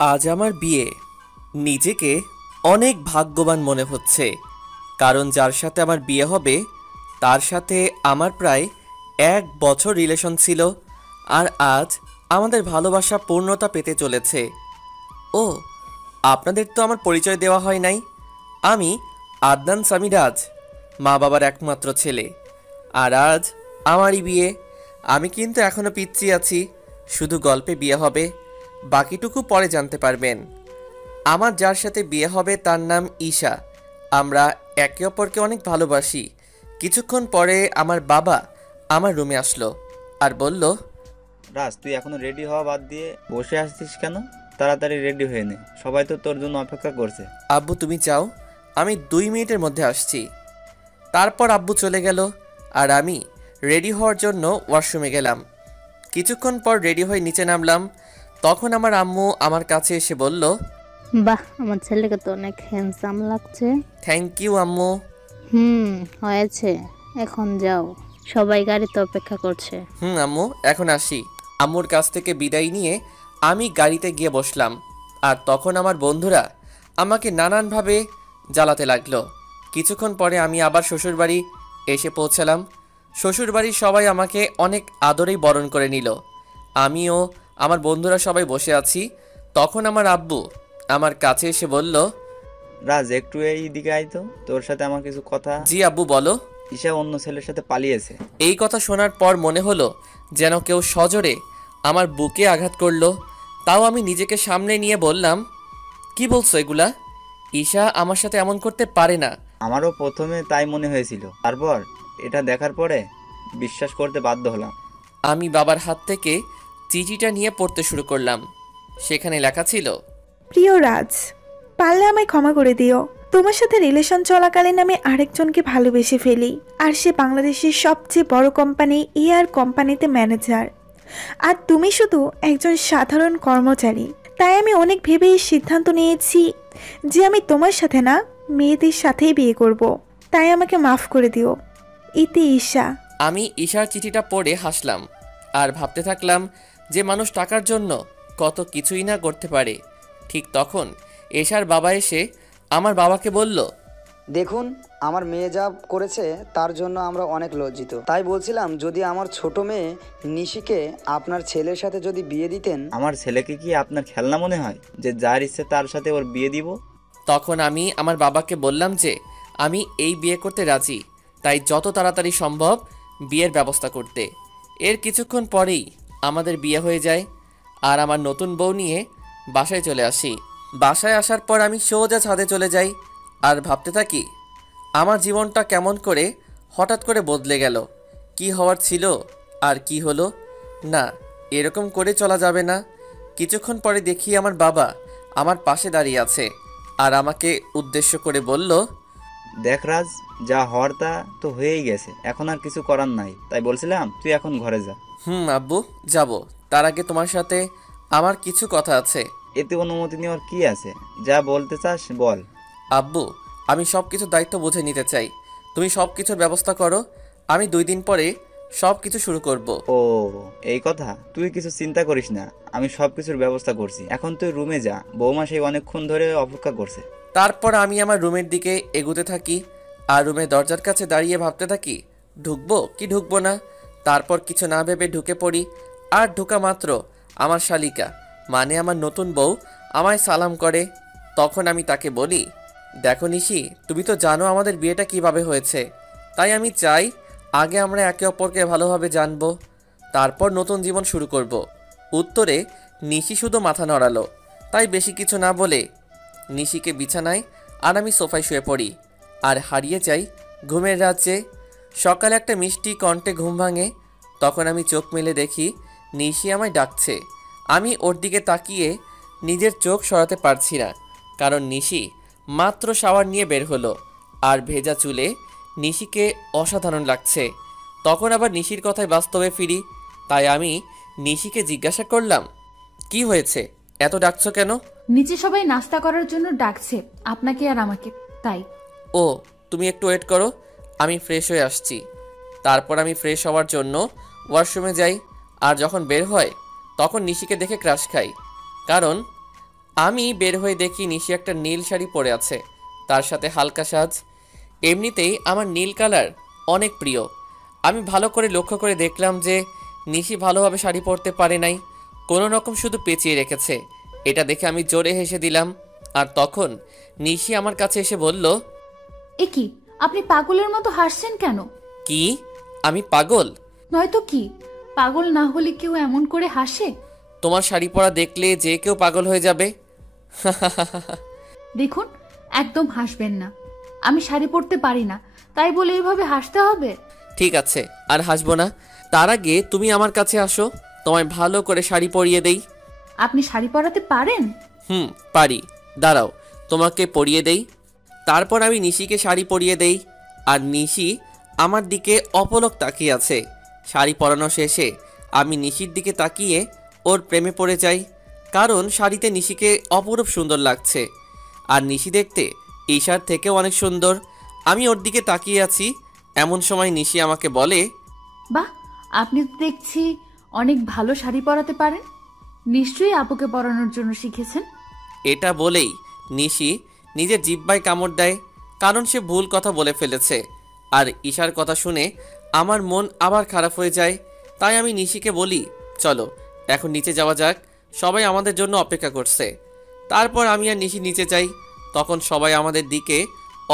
আজ আমার বিয়ে। নিজেকে অনেক ভাগ্যবান মনে হচ্ছে, কারণ যার সাথে আমার বিয়ে হবে তার সাথে আমার প্রায় 1 বছর রিলেশন ছিল। আর আজ আমাদের ভালোবাসা পূর্ণতা পেতে চলেছে। ও, আপনাদের তো আমার পরিচয় দেওয়া হয় নাই। আমি আদনান সামিরাজ, মা বাবার একমাত্র ছেলে। আর আজ আমারই বিয়ে। আমি কিন্তু এখনো পিচ্চি আছি, শুধু গল্পে বিয়ে হবে, বাকিটুকু পরে জানতে পারবেন। আমার যার সাথে বিয়ে হবে তার নাম ঈশা। আমরা একে অপরকে অনেক ভালোবাসি। কিছুক্ষণ পরে আমার বাবা আমার রুমে আসলো আর বলল, রাজ, তুই এখনো রেডি হওয়া বাদ দিয়ে বসে আসছিস কেন? তাড়াতাড়ি রেডি হয়ে নে, সবাই তো তোর জন্য অপেক্ষা করছে। আব্বু তুমি যাও, আমি 2 মিনিটের মধ্যে আসছি। তারপর আব্বু চলে গেল আর আমি রেডি হওয়ার জন্য ওয়াশরুমে গেলাম। কিছুক্ষণ পর রেডি হয়ে নিচে নামলাম। তখন আমার আম্মু আমার কাছে এসে বলল, বাহ, আমার ছেলেকে তো অনেক হ্যান্ডসাম লাগছে। থ্যাংক ইউ আম্মু। হয়েছে, এখন যাও, সবাই গাড়িতে অপেক্ষা করছে। আম্মু এখন আসি। আম্মুর কাছ থেকে বিদায় নিয়ে আমি গাড়িতে গিয়ে বসলাম। আর তখন আমার বন্ধুরা আমাকে নানানভাবে জ্বালাতে লাগলো। কিছুক্ষণ পরে আমি আবার শ্বশুরবাড়ি এসে পৌঁছালাম। শ্বশুরবাড়ির সবাই আমাকে অনেক আদরেই বরণ করে নিল। আমিও আমার বন্ধুরা সবাই বসে আছি। তখন আমার আব্বু আমার কাছে এসে বলল, রাজ, একটু এই দিকে আয় তো, তোর সাথে আমার কিছু কথা। জি আব্বু বলো। ঈশা অন্য ছেলের সাথে পালিয়েছে। এই কথা শোনার পর মনে হলো যেন কেউ সজোরে আমার বুকে আঘাত করলো। তাও আমি নিজেকে সামনে নিয়ে বললাম, কি বলছো এগুলা? ঈশা আমার সাথে এমন করতে পারে না। আমারও প্রথমে তাই মনে হয়েছিল, তারপর এটা দেখার পরে বিশ্বাস করতে বাধ্য হলাম। আমি বাবার হাত থেকে চিঠিটা নিয়ে পড়তে শুরু করলাম। সেখানে লেখা ছিল, প্রিয় রাজ, পারলে আমায় ক্ষমা করে দিও। তোমার সাথে রিলেশন চলাকালীন আমি আরেকজনকে ভালোবেসে ফেলি, আর সে বাংলাদেশের সবচেয়ে বড় কোম্পানি এয়ার কোম্পানিতে ম্যানেজার। আর তুমি শুধু একজন সাধারণ কর্মচারী। তাই আমি অনেক ভেবে এই সিদ্ধান্ত নিয়েছি যে আমি তোমার সাথে না, মেয়েদের সাথেই বিয়ে করব। তাই আমাকে মাফ করে দিও। ইতি ঈশা। আমি ঈশার চিঠিটা পড়ে হাসলাম আর ভাবতে থাকলাম যে মানুষ টাকার জন্য কত কিছুই না করতে পারে। ঠিক তখন ঈশার বাবা এসে আমার বাবাকে বলল, দেখুন, আমার মেয়ে যা করেছে তার জন্য আমরা অনেক লজ্জিত। তাই বলছিলাম, যদি আমার ছোট মেয়ে নিশিকে আপনার ছেলের সাথে যদি বিয়ে দিতেন। আমার ছেলেকে কি আপনার খেলনা মনে হয় যে যার ইচ্ছে তার সাথে ওর বিয়ে দিব? তখন আমি আমার বাবাকে বললাম যে আমি এই বিয়ে করতে রাজি, তাই যত তাড়াতাড়ি সম্ভব বিয়ের ব্যবস্থা করতে। এর কিছুক্ষণ পরেই আমাদের বিয়ে হয়ে যায় আর আমার নতুন বউ নিয়ে বাসায় চলে আসি। বাসায় আসার পর আমি সোজা ছাদে চলে যাই আর ভাবতে থাকি আমার জীবনটা কেমন করে হঠাৎ করে বদলে গেল। কি হওয়ার ছিল আর কি হলো। না, এরকম করে চলা যাবে না। কিছুক্ষণ পরে দেখি আমার বাবা আমার পাশে দাঁড়িয়ে আছে আর আমাকে উদ্দেশ্য করে বলল, দেখ রাজ, যা হওয়ার তা তো হয়েই গেছে, এখন আর কিছু করার নাই। তাই বলছিলাম তুই এখন ঘরে যা। আব্বু যাব, তার আগে তোমার সাথে আমার কিছু কথা আছে। এতে অনুমতি নেওয়ার কি আছে? যা বলতে চাস বল। আব্বু, আমি সব কিছুর দায়িত্ব বুঝে নিতে চাই। তুমি সব কিছুর ব্যবস্থা করো, আমি 2 দিন পরে সব কিছু শুরু করব। ও, এই কথা। তুই কিছু চিন্তা করিস না, আমি সব কিছুর ব্যবস্থা করছি। এখন তুই রুমে যা, বৌমা সেই অনেকক্ষণ ধরে অপেক্ষা করছে। তারপর আমি আমার রুমের দিকে এগুতে থাকি আর রুমের দরজার কাছে দাঁড়িয়ে ভাবতে থাকি ঢুকবো কি ঢুকবো না। তারপর কিছু না ভেবে ঢুকে পড়ি। আর ঢোকা মাত্র আমার শালিকা মানে আমার নতুন বউ আমায় সালাম করে। তখন আমি তাকে বলি, দেখো নিশি, তুমি তো জানো আমাদের বিয়েটা কিভাবে হয়েছে। তাই আমি চাই আগে আমরা একে অপরকে ভালোভাবে জানবো, তারপর নতুন জীবন শুরু করব। উত্তরে নিশি শুধু মাথা নড়ালো। তাই বেশি কিছু না বলে নিশিকে বিছানায় আর আমি সোফায় শুয়ে পড়ি আর হারিয়ে যাই ঘুমের রাজ্যে। সকালে একটা মিষ্টি কণ্ঠে ঘুম ভাঙে। তখন আমি চোখ মেলে দেখি নিশি আমায় ডাকছে। আমি ওর দিকে তাকিয়ে নিজের চোখ সরাতে পারছি না, কারণ নিশি মাত্র শাওয়ার নিয়ে বের হলো আর ভেজা চুলে নিশিকে অসাধারণ লাগছে। তখন আবার নিশির কথায় বাস্তবে ফিরি। তাই আমি নিশিকে জিজ্ঞাসা করলাম, কি হয়েছে, এত ডাকছো কেন? নিচে সবাই নাস্তা করার জন্য ডাকছে, আপনাকে আর আমাকে, তাই। ও, তুমি একটু ওয়েট করো, আমি ফ্রেশ হয়ে আসছি। তারপর আমি ফ্রেশ হওয়ার জন্য ওয়াশরুমে যাই। আর যখন বের হয় তখন নিশিকে দেখে ক্রাশ খাই, কারণ আমি বের হয়ে দেখি নিশি একটা নীল শাড়ি পরে আছে, তার সাথে হালকা সাজ। এমনিতেই আমার নীল কালার অনেক প্রিয়। আমি ভালো করে লক্ষ্য করে দেখলাম যে নিশি ভালোভাবে শাড়ি পরতে পারে নাই, কোনো রকম শুধু পেঁচিয়ে রেখেছে। এটা দেখে আমি জোরে হেসে দিলাম। আর তখন নিশি আমার কাছে এসে বলল, এ কি, আপনি পাগলের মতো হাসছেন কেন? কি আমি পাগল? নয়তো কি, পাগল না হলে কেউ এমন করে হাসে? তোমার শাড়ি পরা দেখলে যে কেউ পাগল হয়ে যাবে। দেখুন, একদম হাসবেন না। আমি শাড়ি পরতে পারি না, তাই বলে এইভাবে হাসতে হবে? ঠিক আছে, আর হাসবো না। তার আগে তুমি আমার কাছে আসো, তোমায় ভালো করে শাড়ি পরিয়ে দেই। আপনি শাড়ি পরাতে পারেন? পারি। দাঁড়াও, তোমাকে পরিয়ে দেই। তারপর আমি নিশিকে শাড়ি পরিয়ে দেই, আর নিশি আমার দিকে অপলক তাকিয়ে আছে। শাড়ি পরানো শেষে আমি নিশির দিকে তাকিয়ে ওর প্রেমে পড়ে যাই, কারণ শাড়িতে নিশিকে অপরূপ সুন্দর লাগছে। আর নিশি দেখতে ঈশার থেকেও অনেক সুন্দর। আমি ওর দিকে তাকিয়ে আছি, এমন সময় নিশি আমাকে বলে, বাহ, আপনি তো দেখছি অনেক ভালো শাড়ি পরাতে পারেন। নিশ্চয়ই আপুকে পরানোর জন্য শিখেছেন। এটা বলেই নিশি নিজের জিহ্বায় কামড় দেয়, কারণ সে ভুল কথা বলে ফেলেছে। আর ঈশার কথা শুনে আমার মন আবার খারাপ হয়ে যায়। তাই আমি নিশিকে বলি, চলো এখন নিচে যাওয়া যাক, সবাই আমাদের জন্য অপেক্ষা করছে। তারপর আমি আর নিশি নিচে যাই। তখন সবাই আমাদের দিকে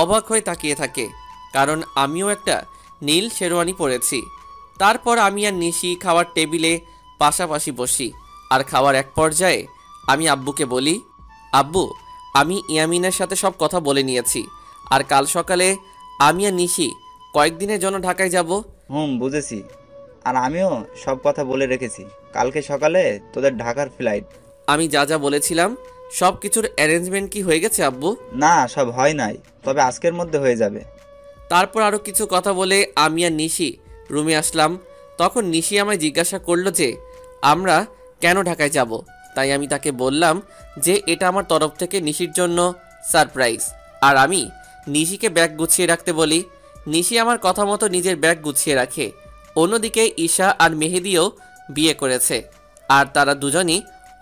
অবাক হয়ে তাকিয়ে থাকে, কারণ আমিও একটা নীল শেরওয়ানি পরেছি। তারপর আমি আর নিশি খাওয়ার টেবিলে পাশাপাশি বসি। আর খাওয়ার এক পর্যায়ে আমি আব্বুকে বলি, আব্বু, আমি ইয়ামিনের সাথে সব কথা বলে নিয়েছি, আর কাল সকালে আমি আর নিশি কয়েকদিনের জন্য ঢাকায় যাব। বুঝেছি। আর আমিও সব কথা বলে রেখেছি, কালকে সকালে তোদের ঢাকার ফ্লাইট। আমি যা যা বলেছিলাম সব কিছুর অ্যারেঞ্জমেন্ট কি হয়ে গেছে আব্বু? না, সব হয় নাই, তবে আজকের মধ্যে হয়ে যাবে। তারপর আরও কিছু কথা বলে আমি আর নিশি রুমে আসলাম। তখন নিশি আমায় জিজ্ঞাসা করলো যে আমরা কেন ঢাকায় যাব। তাই আমি তাকে বললাম যে এটা আমার তরফ থেকে নিশির জন্য সারপ্রাইজ। আর আমি নিশিকে ব্যাগ গুছিয়ে রাখতে বলি। নিশি আমার কথা মতো নিজের ব্যাগ গুছিয়ে রাখে। অন্যদিকে ঈশা আর মেহেদিও বিয়ে করেছে, আর তারা দুজনই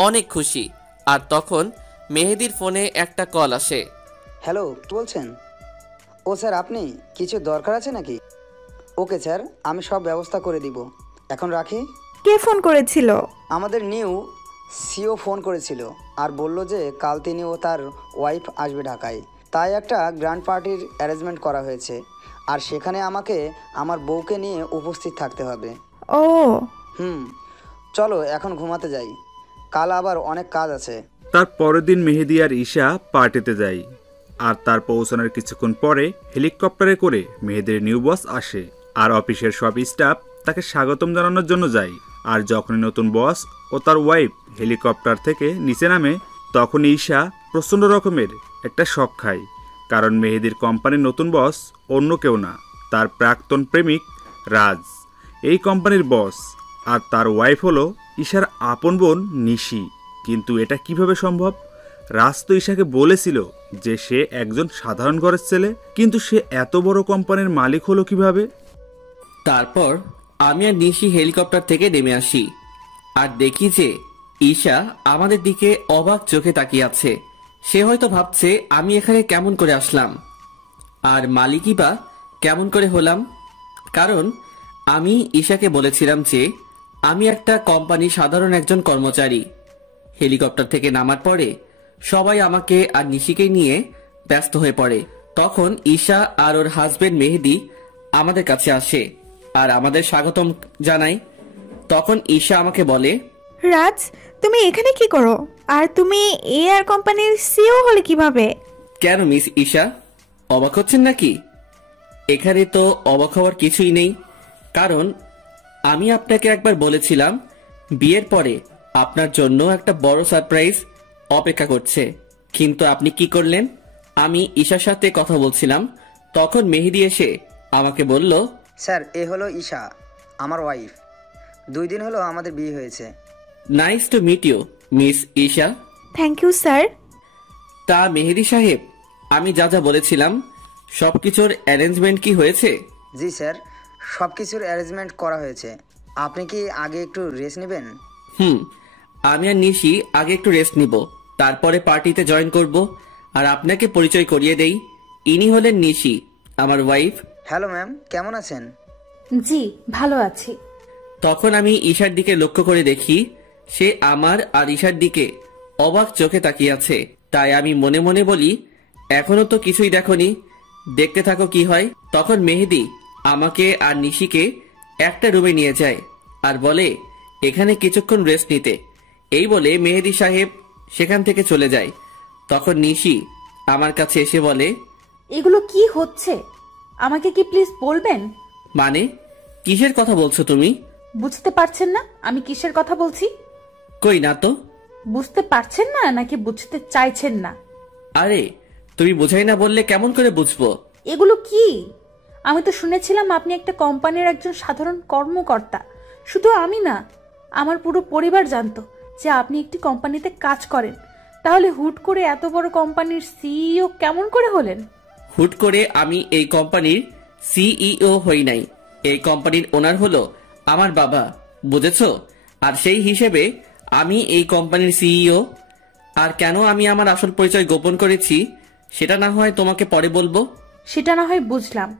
অনেক খুশি। আর তখন মেহেদির ফোনে একটা কল আসে। হ্যালো, কি বলছেন? ও স্যার, আপনি কিছু দরকার আছে নাকি? ওকে স্যার, আমি সব ব্যবস্থা করে দিব। এখন রাখি। কে ফোন করেছিল? আমাদের নিউ সিও ফোন করেছিল আর বলল যে কাল তিনি ও তার ওয়াইফ আসবে ঢাকায়, তাই একটা গ্র্যান্ড পার্টির অ্যারেঞ্জমেন্ট করা হয়েছে। আর সেখানে আমাকে আমার বউকে নিয়ে উপস্থিত থাকতে হবে। ও, চলো এখন ঘুমাতে যাই, কাল আবার অনেক কাজ আছে। তার পরের দিন মেহেদি আর ঈশা পার্টিতে যায়, আর তার পৌঁছানোর কিছুক্ষণ পরে হেলিকপ্টারে করে মেহেদির নিউ বস আসে, আর অফিসের সব স্টাফ তাকে স্বাগতম জানানোর জন্য যায়। আর যখনই নতুন বস ও তার ওয়াইফ হেলিকপ্টার থেকে নিচে নামে, তখন ঈশা প্রচণ্ড রকমের একটা শক খায়, কারণ মেহেদির কোম্পানির নতুন বস অন্য কেউ না, তার প্রাক্তন প্রেমিক রাজ এই কোম্পানির বস। আর তার ওয়াইফ হলো ঈশার আপন বোন নিশি। কিন্তু এটা কিভাবে সম্ভব? রাজ তো ঈশাকে বলেছিল যে সে একজন সাধারণ ঘরের ছেলে, কিন্তু সে এত বড় কোম্পানির মালিক হলো কিভাবে? তারপর আমি আর নিশি হেলিকপ্টার থেকে নেমে আসি, আর দেখি যে ঈশা আমাদের দিকে অবাক চোখে তাকিয়ে আছে। সে হয়তো ভাবছে আমি এখানে কেমন করে আসলাম, আর মালিকই বা কেমন করে হলাম। কারণ আমি ঈশাকে বলেছিলাম যে আমি একটা কোম্পানির সাধারণ একজন কর্মচারী। হেলিকপ্টার থেকে নামার পরে সবাই আমাকে আর নিশিকে নিয়ে ব্যস্ত হয়ে পড়ে। তখন ঈশা আর ওর হাজবেন্ড মেহেদি আমাদের কাছে আসে আর আমাদের স্বাগতম জানায়। তখন ঈশা আমাকে বলে, রাজ, তুমি এখানে কি করো? আর তুমি এয়ার কোম্পানির সিও হলে কিভাবে? কেন মিস ঈশা, অবাক হচ্ছেন নাকি? এখানে তো অবাক হওয়ার কিছুই নেই, কারণ আমি আপনাকে একবার বলেছিলাম বিয়ের পরে আপনার জন্য একটা বড় সারপ্রাইজ অপেক্ষা করছে। কিন্তু আপনি কি করলেন? আমি ঈশার সাথে কথা বলছিলাম, তখন মেহেদি এসে আমাকে বলল, স্যার, এ হলো ঈশা, আমার ওয়াইফ। 2 দিন হলো আমাদের বিয়ে হয়েছে। Nice to meet you miss Isha. Thank you sir. তা মেহেদি সাহেব, আমি যা যা বলেছিলাম সবকিছুর অ্যারেঞ্জমেন্ট কি হয়েছে? জি স্যার, সব কিছুর অ্যারেঞ্জমেন্ট করা হয়েছে। আপনি কি আগে একটু রেস্ট নেবেন? আমি আর নিশি আগে একটু রেস্ট নিব, তারপরে পার্টিতে জয়েন করব। আর আপনাকে পরিচয় করিয়ে দেই, ইনি হলেন নিশি, আমার ওয়াইফ। হ্যালো ম্যাম, কেমন আছেন? জি ভালো আছি। তখন আমি ঈশার দিকে লক্ষ্য করে দেখি সে আমার আর ঈশার দিকে অবাক চোখে তাকিয়ে আছে। তাই আমি মনে মনে বলি, এখনো তো কিছুই দেখোনি, দেখতে থাকো কি হয়। তখন মেহেদি আমাকে আর নিশিকে একটা রুমে নিয়ে যায় আর বলে এখানে কিছুক্ষণ রেস্ট নিতে। এই বলে মেহেদি সাহেব সেখান থেকে চলে যায়। তখন নিশি আমার কাছে এসে বলে, এগুলো কি হচ্ছে আমাকে কি প্লিজ বলবেন? মানে কিসের কথা বলছো তুমি? বুঝতে পারছেন না আমি কিসের কথা বলছি? কই না তো। বুঝতে পারছেন না নাকি বুঝতে চাইছেন না? আরে তুমি বোঝাই না বললে কেমন করে বুঝবো? এগুলো কি? আমি তো শুনেছিলাম আপনি একটা কোম্পানির একজন সাধারণ কর্মকর্তা। শুধু আমি না, আমার পুরো পরিবার জানতো যে আপনি একটি কোম্পানিতে কাজ করেন। তাহলে হুট করে এত বড় কোম্পানির সিইও কেমন করে হলেন? হুট করে আমি এই কোম্পানির সিইও হই নাই। এই কোম্পানির ওনার হলো আমার বাবা, বুঝেছো? আর সেই হিসেবে আমি এই কোম্পানির সিইও। আর কেন আমি আমার আসল পরিচয় গোপন করেছি সেটা না হয় তোমাকে পরে বলবো। সেটা না হয় বুঝলাম,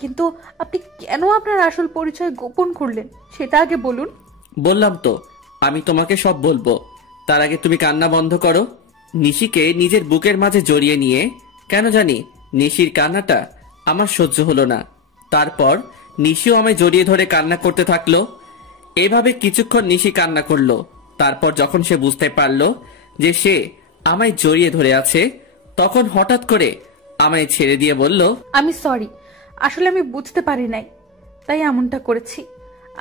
কিন্তু আপনি কেন আপনার আসল পরিচয় গোপন করলেন সেটা আগে বলুন। বললাম তো আমি তোমাকে সব বলবো, তার আগে তুমি কান্না বন্ধ করো। নিশিকে নিজের বুকের মাঝে জড়িয়ে নিয়ে কেন জানি নিশির কান্নাটা আমার সহ্য হলো না। তারপর নিশিও আমায় জড়িয়ে ধরে কান্না করতে থাকলো। এভাবে কিছুক্ষণ নিশি কান্না করলো। তারপর যখন সে বুঝতে পারলো যে সে আমায় জড়িয়ে ধরে আছে, তখন হঠাৎ করে আমায় ছেড়ে দিয়ে বলল, আমি সরি, আসলে আমি বুঝতে পারি নাই, তাই এমনটা করেছি।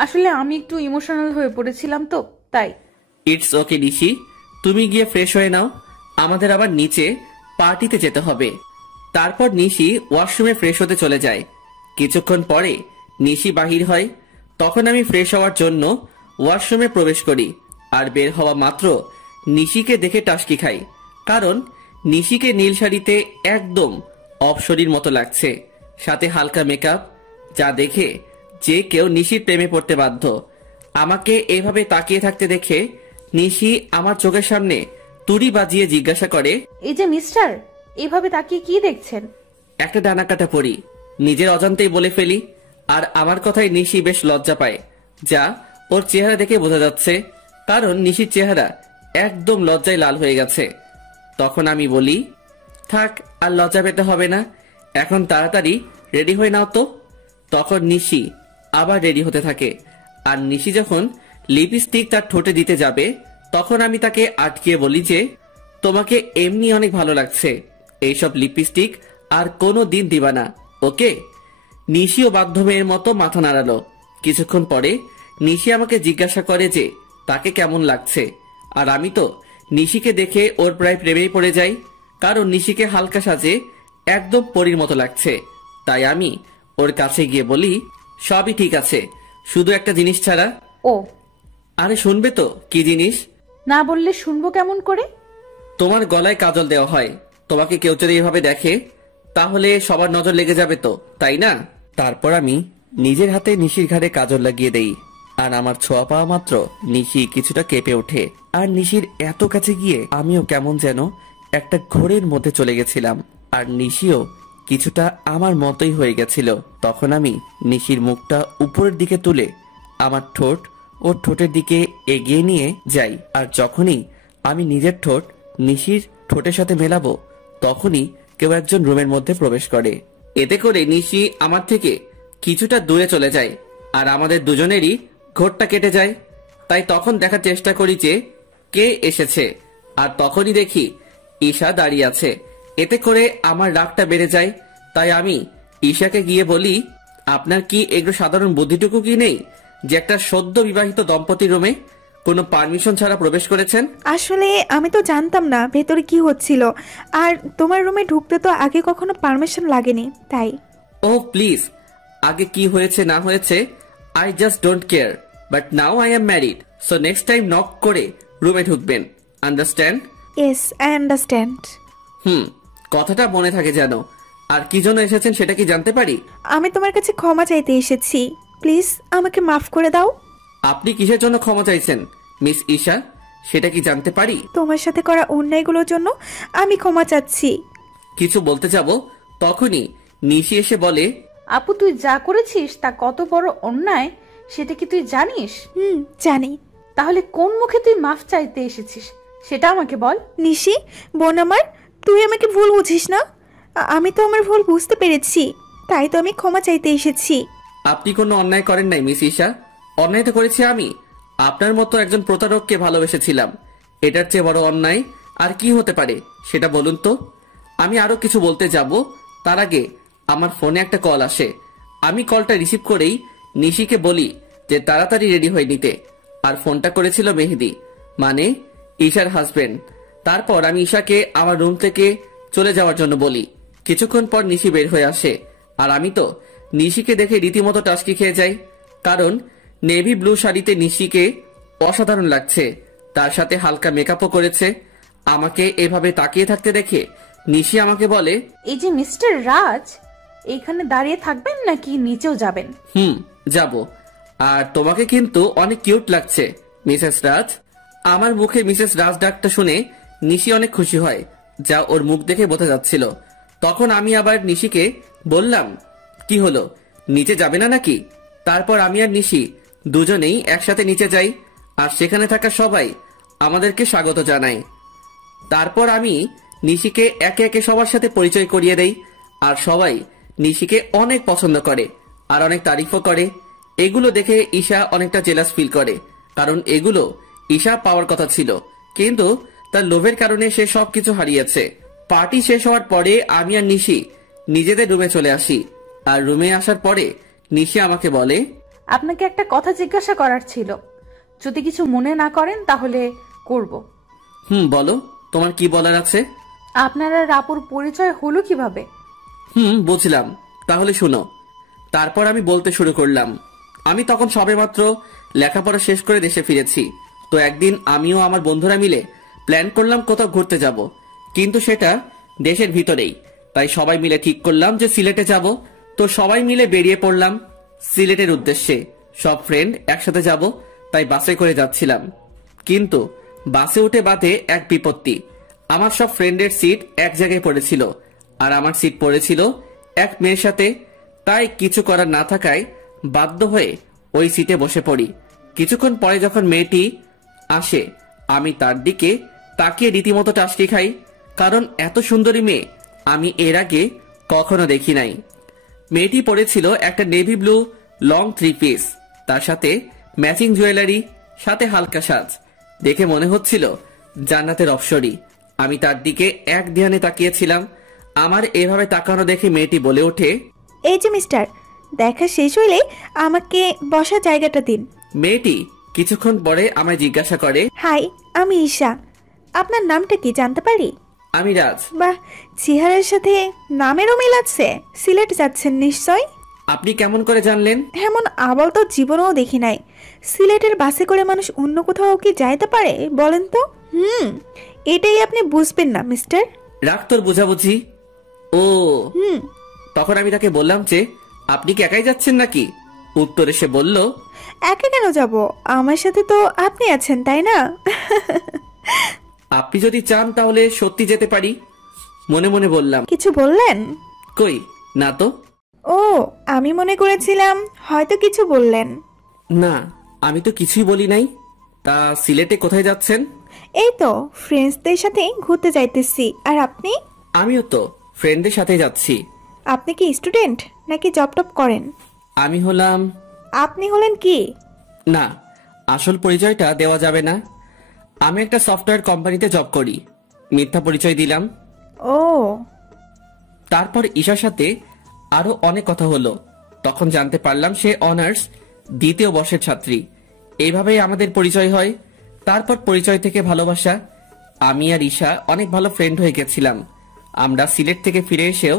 আসলে আমি একটু ইমোশনাল হয়ে পড়েছিলাম তো তাই। ইটস ওকে নিশি, তুমি গিয়ে ফ্রেশ হয়ে নাও, আমাদের আবার নিচে পার্টিতে যেতে হবে। তারপর নিশি ওয়াশরুমে ফ্রেশ হতে চলে যায়। কিছুক্ষণ পরে নিশি বাহির হয়। তখন আমি ফ্রেশ হওয়ার জন্য ওয়াশরুমে প্রবেশ করি। আর বের হওয়া মাত্র নিশিকে দেখে টাসকি খাই, কারণ নিশিকে নীল শাড়িতে একদম অপসরীর মতো লাগছে, সাথে হালকা মেকআপ, যা দেখে যে কেউ নিশির প্রেমে পড়তে বাধ্য। আমাকে এভাবে তাকিয়ে থাকতে দেখে নিশি আমার চোখের সামনে তুড়ি বাজিয়ে জিজ্ঞাসা করে, এই যে মিস্টার, এইভাবে তাকিয়ে কি দেখছেন? একটা ডানা কাটা পড়ি, নিজের অজান্তেই বলে ফেলি। আর আমার কথায় নিশি বেশ লজ্জা পায়, যা ওর চেহারা দেখে বোঝা যাচ্ছে, কারণ নিশির চেহারা একদম লজ্জায় লাল হয়ে গেছে। তখন আমি বলি, থাক আর লজ্জা পেতে হবে না, এখন তাড়াতাড়ি রেডি হয়ে নাও তো। তখন নিশি আবার রেডি হতে থাকে। আর নিশি যখন লিপস্টিক তার ঠোঁটে দিতে যাবে, তখন আমি তাকে আটকিয়ে বলি যে, তোমাকে এমনি অনেক ভালো লাগছে, এইসব লিপস্টিক আর কোনো দিন দিবা না, ওকে? নিশিও বাধ্য মেয়ের মতো মাথা নাড়ালো। কিছুক্ষণ পরে নিশি আমাকে জিজ্ঞাসা করে যে তাকে কেমন লাগছে। আর আমি তো নিশিকে দেখে ওর প্রায় প্রেমেই পড়ে যাই, কারণ নিশিকে হালকা সাজে একদম পরীর মতো লাগছে। তাই আমি ওর কাছে গিয়ে বলি, সবই ঠিক আছে, শুধু একটা জিনিস ছাড়া। ও, আরে শুনবে তো কি জিনিস? না বললে শুনবো কেমন করে? তোমার গলায় কাজল দেওয়া হয়, তোমাকে কেউ যদি এইভাবে দেখে তাহলে সবার নজর লেগে যাবে তো, তাই না? তারপর আমি নিজের হাতে নিশির ঘাড়ে কাজল লাগিয়ে দেই। আর আমার ছোঁয়া পাওয়া মাত্র নিশি কিছুটা কেঁপে ওঠে। আর নিশির এত কাছে গিয়ে আমিও কেমন যেন একটা ঘোরের মধ্যে চলে গেছিলাম। আর নিশিও কিছুটা আমার মতোই হয়ে গেছিল। তখন আমি নিশির মুখটা উপরের দিকে তুলে আমার ঠোঁট ওর ঠোঁটের দিকে এগিয়ে নিয়ে যাই। আর যখনই আমি নিজের ঠোঁট নিশির ঠোঁটের সাথে মেলাবো, তখনই কেউ একজন রুমের মধ্যে প্রবেশ করে। এতে করে নিশি আমার থেকে কিছুটা দূরে চলে যায় আর আমাদের দুজনেরই ঘোরটা কেটে যায়। তাই তখন দেখার চেষ্টা করি যে কে এসেছে, আর তখনই দেখি ঈশা দাঁড়িয়ে আছে। এতে করে আমার রাগটা বেড়ে যায়। তাই আমি ঈশাকে গিয়ে বলি, আপনার কি এগুলো সাধারণ বুদ্ধিটুকু কি নেই যে একটা সদ্য বিবাহিত দম্পতির রুমে কোনো পারমিশন ছাড়া প্রবেশ করেছেন? আসলে আমি তো জানতাম না ভেতরে কি হচ্ছিল, আর তোমার রুমে ঢুকতে তো আগে কখনো পারমিশন লাগেনি, তাই। ও প্লিজ, আগে কি হয়েছে না হয়েছে I just don't care, but now I am married, so next time knock করে রুমে ঢুকবেন, আন্ডারস্ট্যান্ড? Yes, I understand. কথাটা মনে থাকে যেন। আর কি জন্য এসেছেন সেটা কি জানতে পারি? আমি তোমার কাছে ক্ষমা চাইতে এসেছি, প্লিজ আমাকে মাফ করে দাও। আপনি কিসের জন্য ক্ষমা চাইছেন মিস ঈশা, সেটা কি জানতে পারি? তোমার সাথে করা অন্যায়গুলোর জন্য আমি ক্ষমা চাচ্ছি। কিছু বলতে যাব তখনই নিশি এসে বলে, আপু তুই যা করেছিস তা কত বড় অন্যায় সেটা কি তুই জানিস? জানি। তাহলে কোন মুখে তুই মাফ চাইতে এসেছিস সেটা আমাকে বল। নিশি, বোন আমার, তুই আমাকে ভুল বুঝিস না। আমি তো আমার ভুল বুঝতে পেরেছি, তাই তো আমি ক্ষমা চাইতে এসেছি। আপনি কোনো অন্যায় করেন নাই মিস ঈশা। অন্যায় তো করেছি আমি। আপনার মতো একজন প্রতারককে ভালোবেসেছিলাম। এটার চেয়ে বড় অন্যায় আর কি হতে পারে সেটা বলুন তো। আমি আরো কিছু বলতে যাব তার আগে আমার ফোনে একটা কল আসে। আমি কলটা রিসিভ করেই নিশিকে বলি যে তাড়াতাড়ি রেডি হয়ে নিতে। আর ফোনটা করেছিল মেহেদি, মানে ঈশার হাজবেন্ড। তারপর আমি ঈশাকে আমার রুম থেকে চলে যাওয়ার জন্য বলি। কিছুক্ষণ পর নিশি বের হয়ে আসে, আর আমি তো নিশিকে দেখে রীতিমতো টাস্কি খেয়ে যাই। কারণ নেভি ব্লু শাড়িতে নিশিকে অসাধারণ লাগছে, তার সাথে হালকা মেকআপও করেছে। আমাকে এভাবে তাকিয়ে থাকতে দেখে নিশি আমাকে বলে, এই যে মিস্টার রাজ, এইখানে দাঁড়িয়ে থাকবেন নাকি নিচেও যাবেন? যাব। আর তোমাকে কিন্তু অনেক কিউট লাগছে মিসেস রাজ। আমার মুখে মিসেস রাজ ডাকটা শুনে নিশি অনেক খুশি হয়, যা ওর মুখ দেখে বোঝা যাচ্ছিল। তখন আমি আবার নিশিকে বললাম, কি হলো, নিচে যাবে না নাকি? তারপর আমি আর নিশি দুজনেই একসাথে নিচে যাই, আর সেখানে থাকা সবাই আমাদেরকে স্বাগত জানায়। তারপর আমি নিশিকে একে একে সবার সাথে পরিচয় করিয়ে দেই, আর সবাই নিশিকে অনেক পছন্দ করে আর অনেক তারিফও করে। এগুলো দেখে ঈশা অনেকটা জেলাস ফিল করে, কারণ এগুলো ঈশা পাওয়ার কথা ছিল, কিন্তু তার লোভের কারণে সে সবকিছু হারিয়েছে। পার্টি শেষ হওয়ার পরে আমি আর নিশি নিজেদের রুমে চলে আসি। আর রুমে আসার পরে নিশি আমাকে বলে, আপনাকে একটা কথা জিজ্ঞাসা করার ছিল, যদি কিছু মনে না করেন তাহলে করব। বলো, তোমার কি বলার আছে? আপনার আর আপুর পরিচয় হলো কিভাবে? বুঝলাম, তাহলে শুনো। তারপর আমি বলতে শুরু করলাম। আমি তখন সবেমাত্র লেখাপড়া শেষ করে দেশে ফিরেছি। তো একদিন আমিও আমার বন্ধুরা মিলে প্ল্যান করলাম কোথাও ঘুরতে যাব, কিন্তু সেটা দেশের ভিতরেই। তাই সবাই মিলে ঠিক করলাম যে সিলেটে যাব। তো সবাই মিলে বেরিয়ে পড়লাম সিলেটের উদ্দেশ্যে। সব ফ্রেন্ড একসাথে যাব, তাই বাসে করে যাচ্ছিলাম। কিন্তু বাসে উঠে বাদে এক বিপত্তি। আমার সব ফ্রেন্ডের সিট এক জায়গায় পড়েছিল, আর আমার সিট পড়েছিল এক মেয়ের সাথে। তাই কিছু করার না থাকায় বাধ্য হয়ে ওই সিটে বসে পড়ি। কিছুক্ষণ পরে যখন মেয়েটি আসে, আমি তার দিকে তাকিয়ে রীতিমতো টাসকি খাই, কারণ এত সুন্দরী মেয়ে আমি এর আগে কখনো দেখি নাই। মেয়েটি পরেছিল একটা নেভি ব্লু লং 3 পিস, তার সাথে ম্যাচিং জুয়েলারি, সাথে হালকা সাজ। দেখে মনে হচ্ছিল জান্নাতের অপসরী। আমি তার দিকে এক ধ্যানে তাকিয়েছিলাম। আমার এভাবে তাকানো দেখে মেয়েটি বলে ওঠে, এই যে মিস্টার, দেখা শেষ হলে আমাকে বসার জায়গাটা দিন। মেয়েটি কিছুক্ষণ পরে আমায় জিজ্ঞাসা করে, হাই, আমি ঈশা। আপনার নামটা কি জানতে পারি? আমি রাজ। বাহ, চেহারার সাথে নামেরও মিল আছে। সিলেট যাচ্ছেন নিশ্চয়? আপনি কেমন করে জানলেন? এমন আবল তো জীবনেও দেখি নাই। সিলেটের বাসে করে মানুষ অন্য কোথাও কি যাইতে পারে বলেন তো? এটাই আপনি বুঝবেন না মিস্টার। রাগ তোর বুঝাবুঝি। ও তখন আমি তাকে বললাম যে, আপনি কি একাই যাচ্ছেন নাকি? উত্তরে সে বলল, একা কেন যাব, আমার সাথে তো আপনি আছেন, তাই না? আপনি যদি চান তাহলে সত্যি যেতে পারি। মনে মনে বললাম, কিছু বললেন? কই না তো। ও, আমি মনে করেছিলাম হয়তো কিছু বললেন। না, আমি তো কিছুই বলি নাই। তা সিলেটে কোথায় যাচ্ছেন? এই তো ফ্রেন্ডসদের সাথে ঘুরতে যাইতেছি। আর আপনি? আমিও তো ফ্রেন্ডদের সাথে যাচ্ছি। আপনি কি স্টুডেন্ট নাকি জব টপ করেন? আমি হলাম। আপনি হলেন কি? না, আসল পরিচয়টা দেওয়া যাবে না। আমি একটা সফটওয়্যার কোম্পানিতে জব করি। মিথ্যা পরিচয় দিলাম। ও। তারপর ঈশার সাথে আরো অনেক কথা হলো। তখন জানতে পারলাম সে অনার্স 2য় বর্ষের ছাত্রী। এইভাবেই আমাদের পরিচয় হয়। তারপর পরিচয় থেকে ভালোবাসা। আমি আর ঈশা অনেক ভালো ফ্রেন্ড হয়ে গেছিলাম। আমরা সিলেট থেকে ফিরে এসেও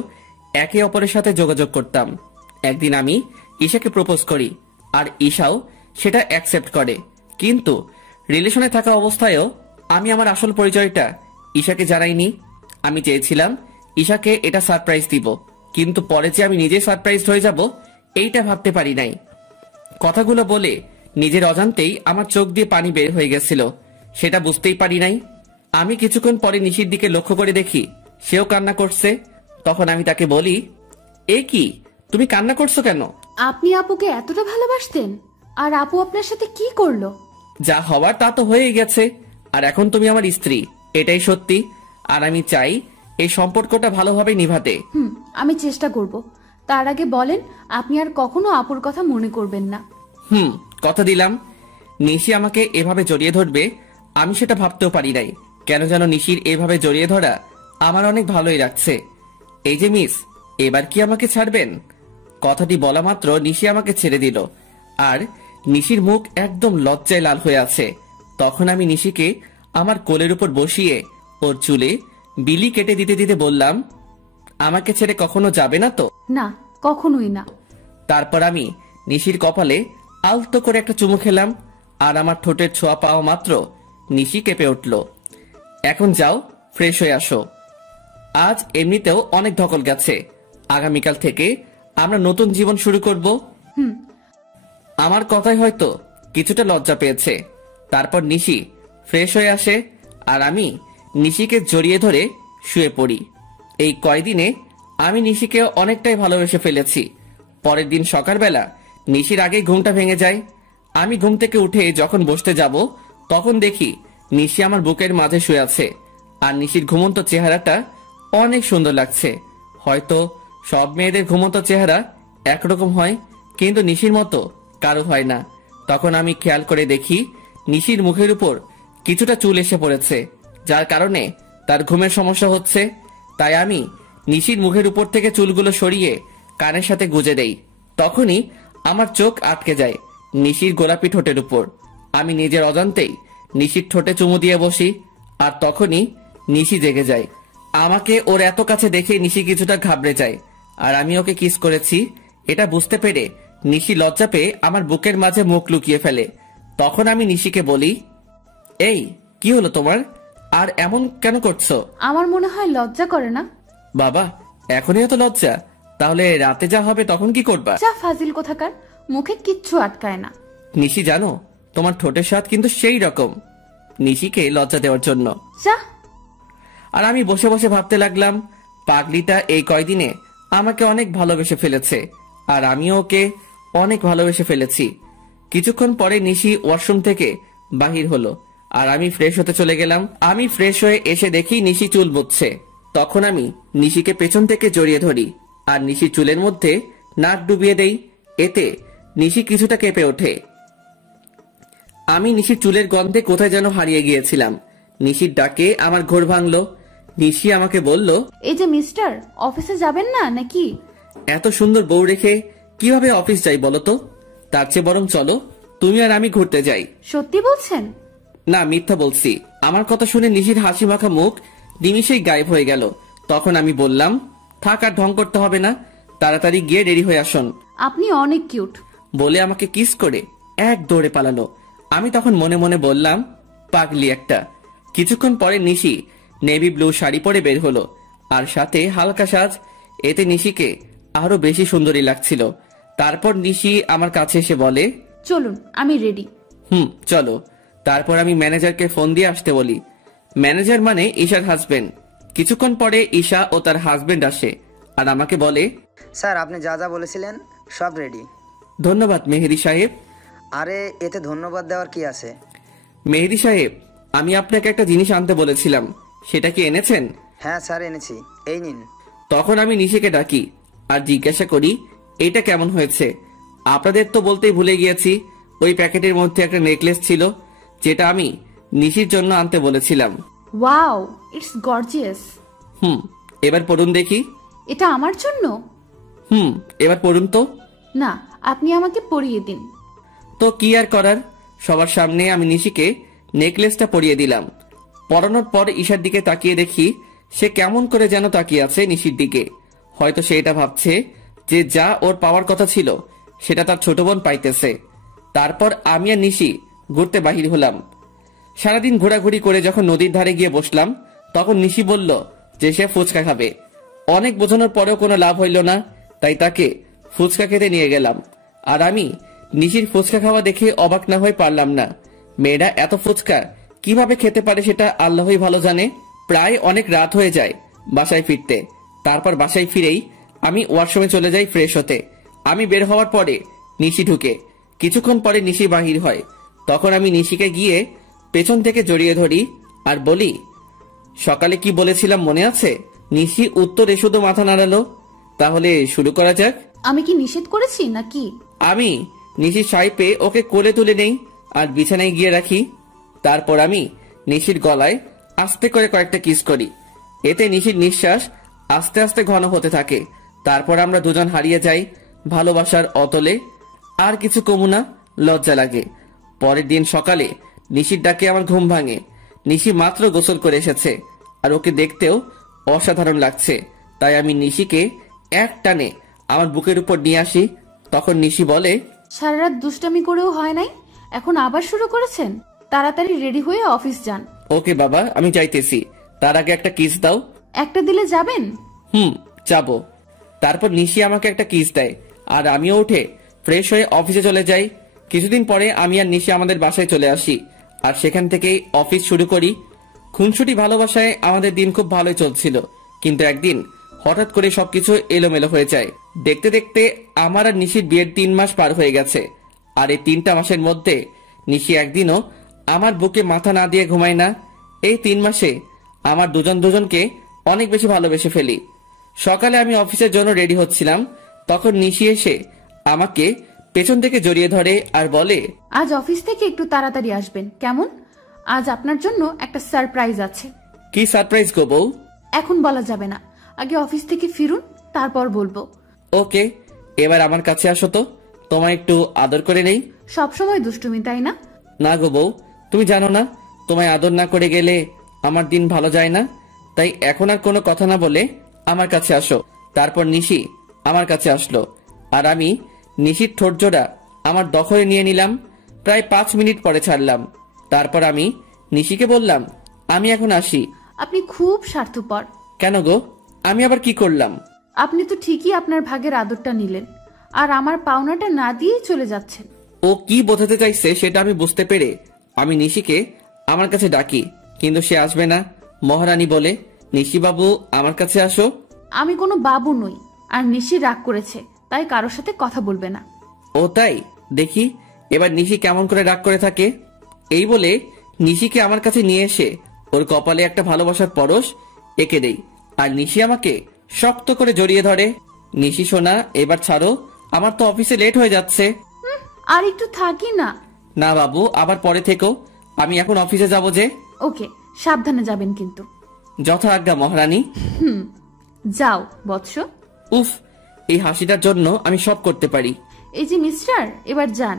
একে অপরের সাথে যোগাযোগ করতাম। একদিন আমি ঈশাকে প্রপোজ করি, আর ঈশাও সেটা অ্যাকসেপ্ট করে। কিন্তু রিলেশনে থাকা অবস্থায়ও আমি আমার আসল পরিচয়টা ঈশাকে জানাইনি। আমি চেয়েছিলাম ঈশাকে এটা সারপ্রাইজ দিব, কিন্তু পরে যে আমি নিজে সারপ্রাইজ হয়ে যাব এইটা ভাবতে পারি নাই। কথাগুলো বলে নিজের অজান্তেই আমার চোখ দিয়ে পানি বের হয়ে গেছিল। সেটা বুঝতেই পারি নাই। আমি কিছুক্ষণ পরে নিশির দিকে লক্ষ্য করে দেখি সেও কান্না করছে। তখন আমি তাকে বলি, এ কি, তুমি কান্না করছো কেন? আপনি আপুকে এতটা ভালোবাসতেন, আর আপু আপনার সাথে কি করলো? যা হওয়ার তা তো হয়েই গেছে, আর এখন তুমি আমার স্ত্রী, এটাই সত্যি। আর আমি চাই এই সম্পর্কটা ভালোভাবে নিভাতে। আমি চেষ্টা করব। তার আগে বলেন, আপনি আর কখনো আপুর কথা মনে করবেন না। কথা দিলাম। নিশি আমাকে এভাবে জড়িয়ে ধরবে আমি সেটা ভাবতেও পারি নাই। কেন যেন নিশির এভাবে জড়িয়ে ধরা আমার অনেক ভালোই লাগছে। এই যে মিস, এবার কি আমাকে ছাড়বেন? কথাটি বলা মাত্র নিশি আমাকে ছেড়ে দিল, আর নিশির মুখ একদম লজ্জায় লাল হয়ে আছে। তখন আমি নিশিকে আমার কোলের উপর বসিয়ে ওর চুলে বিলি কেটে দিতে দিতে বললাম, আমাকে ছেড়ে কখনো যাবে না তো? না, কখনোই না। তারপর আমি নিশির কপালে আলতো করে একটা চুমু খেলাম, আর আমার ঠোঁটের ছোঁয়া পাওয়া মাত্র নিশি কেঁপে উঠল। এখন যাও, ফ্রেশ হয়ে আসো। আজ এমনিতেও অনেক ধকল গেছে, আগামীকাল থেকে আমরা নতুন জীবন শুরু করব। আমার কথায় হয়তো কিছুটা লজ্জা পেয়েছে। তারপর নিশি ফ্রেশ হয়ে আসে, আর আমি নিশিকে জড়িয়ে ধরে শুয়ে পড়ি। এই কয়দিনে আমি নিশিকে অনেকটাই ভালোবেসে ফেলেছি। পরের দিন সকালবেলা নিশির আগেই ঘুমটা ভেঙে যায়। আমি ঘুম থেকে উঠে যখন বসতে যাব, তখন দেখি নিশি আমার বুকের মাঝে শুয়ে আছে, আর নিশির ঘুমন্ত চেহারাটা অনেক সুন্দর লাগছে। হয়তো সব মেয়েদের ঘুমন্ত চেহারা একরকম হয়, কিন্তু নিশির মতো কারো হয় না। তখন আমি খেয়াল করে দেখি নিশির মুখের উপর কিছুটা চুল এসে পড়েছে, যার কারণে তার ঘুমের সমস্যা হচ্ছে। তাই আমি নিশির মুখের উপর থেকে চুলগুলো সরিয়ে কানের সাথে গুজে দেই। তখনই আমার চোখ আটকে যায় নিশির গোলাপি ঠোঁটের উপর। আমি নিজের অজান্তেই নিশির ঠোঁটে চুমু দিয়ে বসি, আর তখনই নিশি জেগে যায়। আমাকে ওর এত কাছে দেখে নিশি কিছুটা ঘাবড়ে যায়, আর আমি ওকে কিস করেছি এটা বুঝতে পেরে নিশি লজ্জা পেয়ে আমার বুকের মাঝে মুখ লুকিয়ে ফেলে। তখন আমি নিশিকে বলি, এই কি হলো তোমার, আর এমন কেন করছো? আমার মনে হয় লজ্জা করে না। বাবা, এখনই এত লজ্জা? তাহলে রাতে যা হবে তখন কি করবা? যা ফাজিল কোথাকার, মুখে কিচ্ছু আটকায় না। নিশি জানো, তোমার ঠোঁটের স্বাদ কিন্তু সেই রকম। নিশিকে লজ্জা দেওয়ার জন্য। যা। আর আমি বসে বসে ভাবতে লাগলাম, পাগলিটা এই কয়দিনে আমাকে অনেক ভালোবেসে ফেলেছে, আর আমিও ওকে অনেক ভালোবেসে ফেলেছি। কিছুক্ষণ পরে নিশি ওয়াশরুম থেকে বাহির হলো, আর আমি ফ্রেশ হতে চলে গেলাম। আমি ফ্রেশ হয়ে এসে দেখি নিশি চুল বুঝছে। তখন আমি নিশিকে পেছন থেকে জড়িয়ে ধরি, আর নিশির চুলের মধ্যে নাক ডুবিয়ে দেই। এতে নিশি কিছুটা কেঁপে ওঠে। আমি নিশির চুলের গন্ধে কোথায় যেন হারিয়ে গিয়েছিলাম। নিশির ডাকে আমার ঘোর ভাঙলো। নিশি আমাকে বলল, এই যে মিস্টার, অফিসে যাবেন না নাকি? এত সুন্দর বউ রেখে কিভাবে অফিস যাই বলো তো? তার চেয়ে বরং চলো তুমি আর আমি ঘুরতে যাই। সত্যি বলছেন? না, মিথ্যা বলছি। আমার কথা শুনে নিশির হাসি মাখা মুখ নিমিষেই গায়েব হয়ে গেল। তখন আমি বললাম, থাক, আর ঢং করতে হবে না, তাড়াতাড়ি গিয়ে রেডি হয়ে আসুন। আপনি অনেক কিউট বলে আমাকে কিস করে এক দৌড়ে পালালো। আমি তখন মনে মনে বললাম, পাগলি একটা। কিছুক্ষণ পরে নিশি নেভি ব্লু শাড়ি পরে বের হলো, আর সাথে হালকা সাজ। এতে নিশিকে আরো বেশি সুন্দরী লাগছিল। তারপর নিশি আমার কাছে এসে বলে, চলুন, আমি রেডি। চলো। তারপর আমি ম্যানেজারকে ফোন দিয়ে আসতে বলি। ম্যানেজার মানে ঈশার হাজবেন্ড। কিছুক্ষণ পরে ঈশা ও তার হাজবেন্ড আসে, আর আমাকে বলে, স্যার, আপনি যা যা বলেছিলেন সব রেডি। ধন্যবাদ মেহেদি সাহেব। আরে, এতে ধন্যবাদ দেওয়ার কি আছে? মেহেদি সাহেব, আমি আপনাকে একটা জিনিস আনতে বলেছিলাম, সেটা কি এনেছেন? হ্যাঁ স্যার, এনেছি, এই নিন। তখন আমি নিশিকে ডাকি আর জিজ্ঞাসা করি, এইটা কেমন হয়েছে? আপনাদের তো বলতেই ভুলে গিয়েছি, ওই প্যাকেটের মধ্যে একটা নেকলেস ছিল, যেটা আমি নিশির জন্য আনতে বলেছিলাম। Wow, it's gorgeous. এবার পড়ুন দেখি। এটা আমার জন্য? এবার পড়ুন তো। না, আপনি আমাকে পরিয়ে দিন। তো কি আর করার, সবার সামনে আমি নিশিকে নেকলেসটা পরিয়ে দিলাম। পরানোর পর ঈশার দিকে তাকিয়ে দেখি সে কেমন করে যেন তাকিয়ে আছে নিশির দিকে। হয়তো সে এটা ভাবছে যে যা ওর পাওয়ার কথা ছিল সেটা তার ছোট বোন পাইতেছে। তারপর আমি আর নিশি ঘুরতে বাহির হলাম। সারাদিন ঘোরাঘুরি করে যখন নদীর ধারে গিয়ে বসলাম, তখন নিশি বলল যে সে ফুচকা খাবে। অনেক বোঝানোর পরেও কোনো লাভ হইল না, তাই তাকে ফুচকা খেতে নিয়ে গেলাম। আর আমি নিশির ফুচকা খাওয়া দেখে অবাক না হয়ে পারলাম না। মেয়েরা এত ফুচকা কিভাবে খেতে পারে সেটা আল্লাহই ভালো জানে। প্রায় অনেক রাত হয়ে যায় বাসায় ফিরতে। তারপর বাসায় ফিরেই আমি ওয়াশরুমে চলে যাই ফ্রেশ হতে। আমি বের হওয়ার পরে নিশি ঢুকে। কিছুক্ষণ পরে নিশি বাহির হয়। তখন আমি নিশিকে গিয়ে পেছন থেকে জড়িয়ে ধরি আর বলি, সকালে কি বলেছিলাম মনে আছে? নিশি উত্তরে শুধু মাথা নাড়ালো। তাহলে শুরু করা যাক। আমি কি নিষেধ করেছি নাকি? আমি নিশির সাই পেয়ে ওকে কোলে তুলে নেই আর বিছানায় গিয়ে রাখি। তারপর আমি নিশির গলায় আস্তে করে কয়েকটা কিস করি। এতে নিশির নিঃশ্বাস আস্তে আস্তে ঘন হতে থাকে। তারপর আমরা দুজন হারিয়ে যাই ভালোবাসার অতলে। আর কিছু কমু না, লজ্জা লাগে। পরের দিন সকালে নিশির ডাকে আমার ঘুম ভাঙে। নিশি মাত্র গোসল করে এসেছে আর ওকে দেখতেও অসাধারণ লাগছে। তাই আমি নিশিকে এক টানে আমার বুকের উপর নিয়ে আসি। তখন নিশি বলে, সারা রাত দুষ্টামি করেও হয় নাই, এখন আবার শুরু করেছেন? তাড়াতাড়ি রেডি হয়ে অফিস যান। ওকে বাবা, আমি যাইতেছি। তার আগে একটা কিস দাও। একটা দিলে যাবেন? যাবো। তারপর নিশি আমাকে একটা কিস দেয় আর আমিও উঠে ফ্রেশ হয়ে অফিসে চলে যাই। কিছুদিন পরে আমি আর নিশি আমাদের বাসায় চলে আসি আর সেখান থেকেই অফিস শুরু করি। খুনসুটি ভালোবাসায় আমাদের দিন খুব ভালোই চলছিল, কিন্তু একদিন হঠাৎ করে সবকিছু এলোমেলো হয়ে যায়। দেখতে দেখতে আমার আর নিশির বিয়ের 3 মাস পার হয়ে গেছে। আর এই 3টা মাসের মধ্যে নিশি একদিনও আমার বুকে মাথা না দিয়ে ঘুমায় না। এই 3 মাসে আমার দুজনকে অনেক বেশি ভালোবেসে ফেলি। সকালে আমি অফিসের জন্য রেডি হচ্ছিলাম, তখন নিশি এসে আমাকে পেছন থেকে জড়িয়ে ধরে আর বলে, আজ অফিস থেকে একটু তাড়াতাড়ি আসবেন কেমন? আজ আপনার জন্য একটা সারপ্রাইজ আছে। কি সারপ্রাইজ গো বউ? এখন বলা যাবে না, আগে অফিস থেকে ফিরুন, তারপর বলবো। ওকে, এবার আমার কাছে আসো তো, তোমায় একটু আদর করে নেই। সবসময় দুষ্টুমি, তাই না? না গো বউ, তুমি জানো না, তোমায় আদর না করে গেলে আমার দিন ভালো যায় না। তাই এখন আর কোনো কথা না বলে আমার কাছে আসো। তারপর নিশি আমার কাছে আসলো আর আমি নিশির ঠোঁটজোড়া আমার দখলে নিয়ে নিলাম। প্রায় 5 মিনিট পরে ছাড়লাম। তারপর আমি নিশিকে বললাম, আমি এখন আসি। আপনি খুব স্বার্থপর। কেন গো, আমি আবার কি করলাম? আপনি তো ঠিকই আপনার ভাগের আদরটা নিলেন আর আমার পাওনাটা না দিয়েই চলে যাচ্ছেন। ও কি বোঝাতে চাইছে সেটা আমি বুঝতে পেরে আমি নিশিকে আমার কাছে ডাকি, কিন্তু সে আসবে না। মহারানী বলে, নিশি বাবু আমার কাছে আসো। আমি কোনো বাবু নই, আর নিশি রাগ করেছে, তাই কারোর সাথে কথা বলবে না। ও তাই? দেখি এবার নিশি কেমন করে রাগ করে থাকে। এই বলে নিশিকে আমার কাছে নিয়ে এসে ওর কপালে একটা ভালোবাসার পরশ এঁকে দেই আর নিশি আমাকে শক্ত করে জড়িয়ে ধরে। নিশি সোনা, এবার ছাড়ো, আমার তো অফিসে লেট হয়ে যাচ্ছে। আর একটু থাকি না। না বাবু, আবার পরে থেকো, আমি এখন অফিসে যাব যে। ওকে, সাবধানে যাবেন কিন্তু। যথা আজ্ঞা মহারানী। যাও বৎস। উফ, এই হাসিটার জন্য আমি সব করতে পারি। এই যে মিস্টার, এবার যান।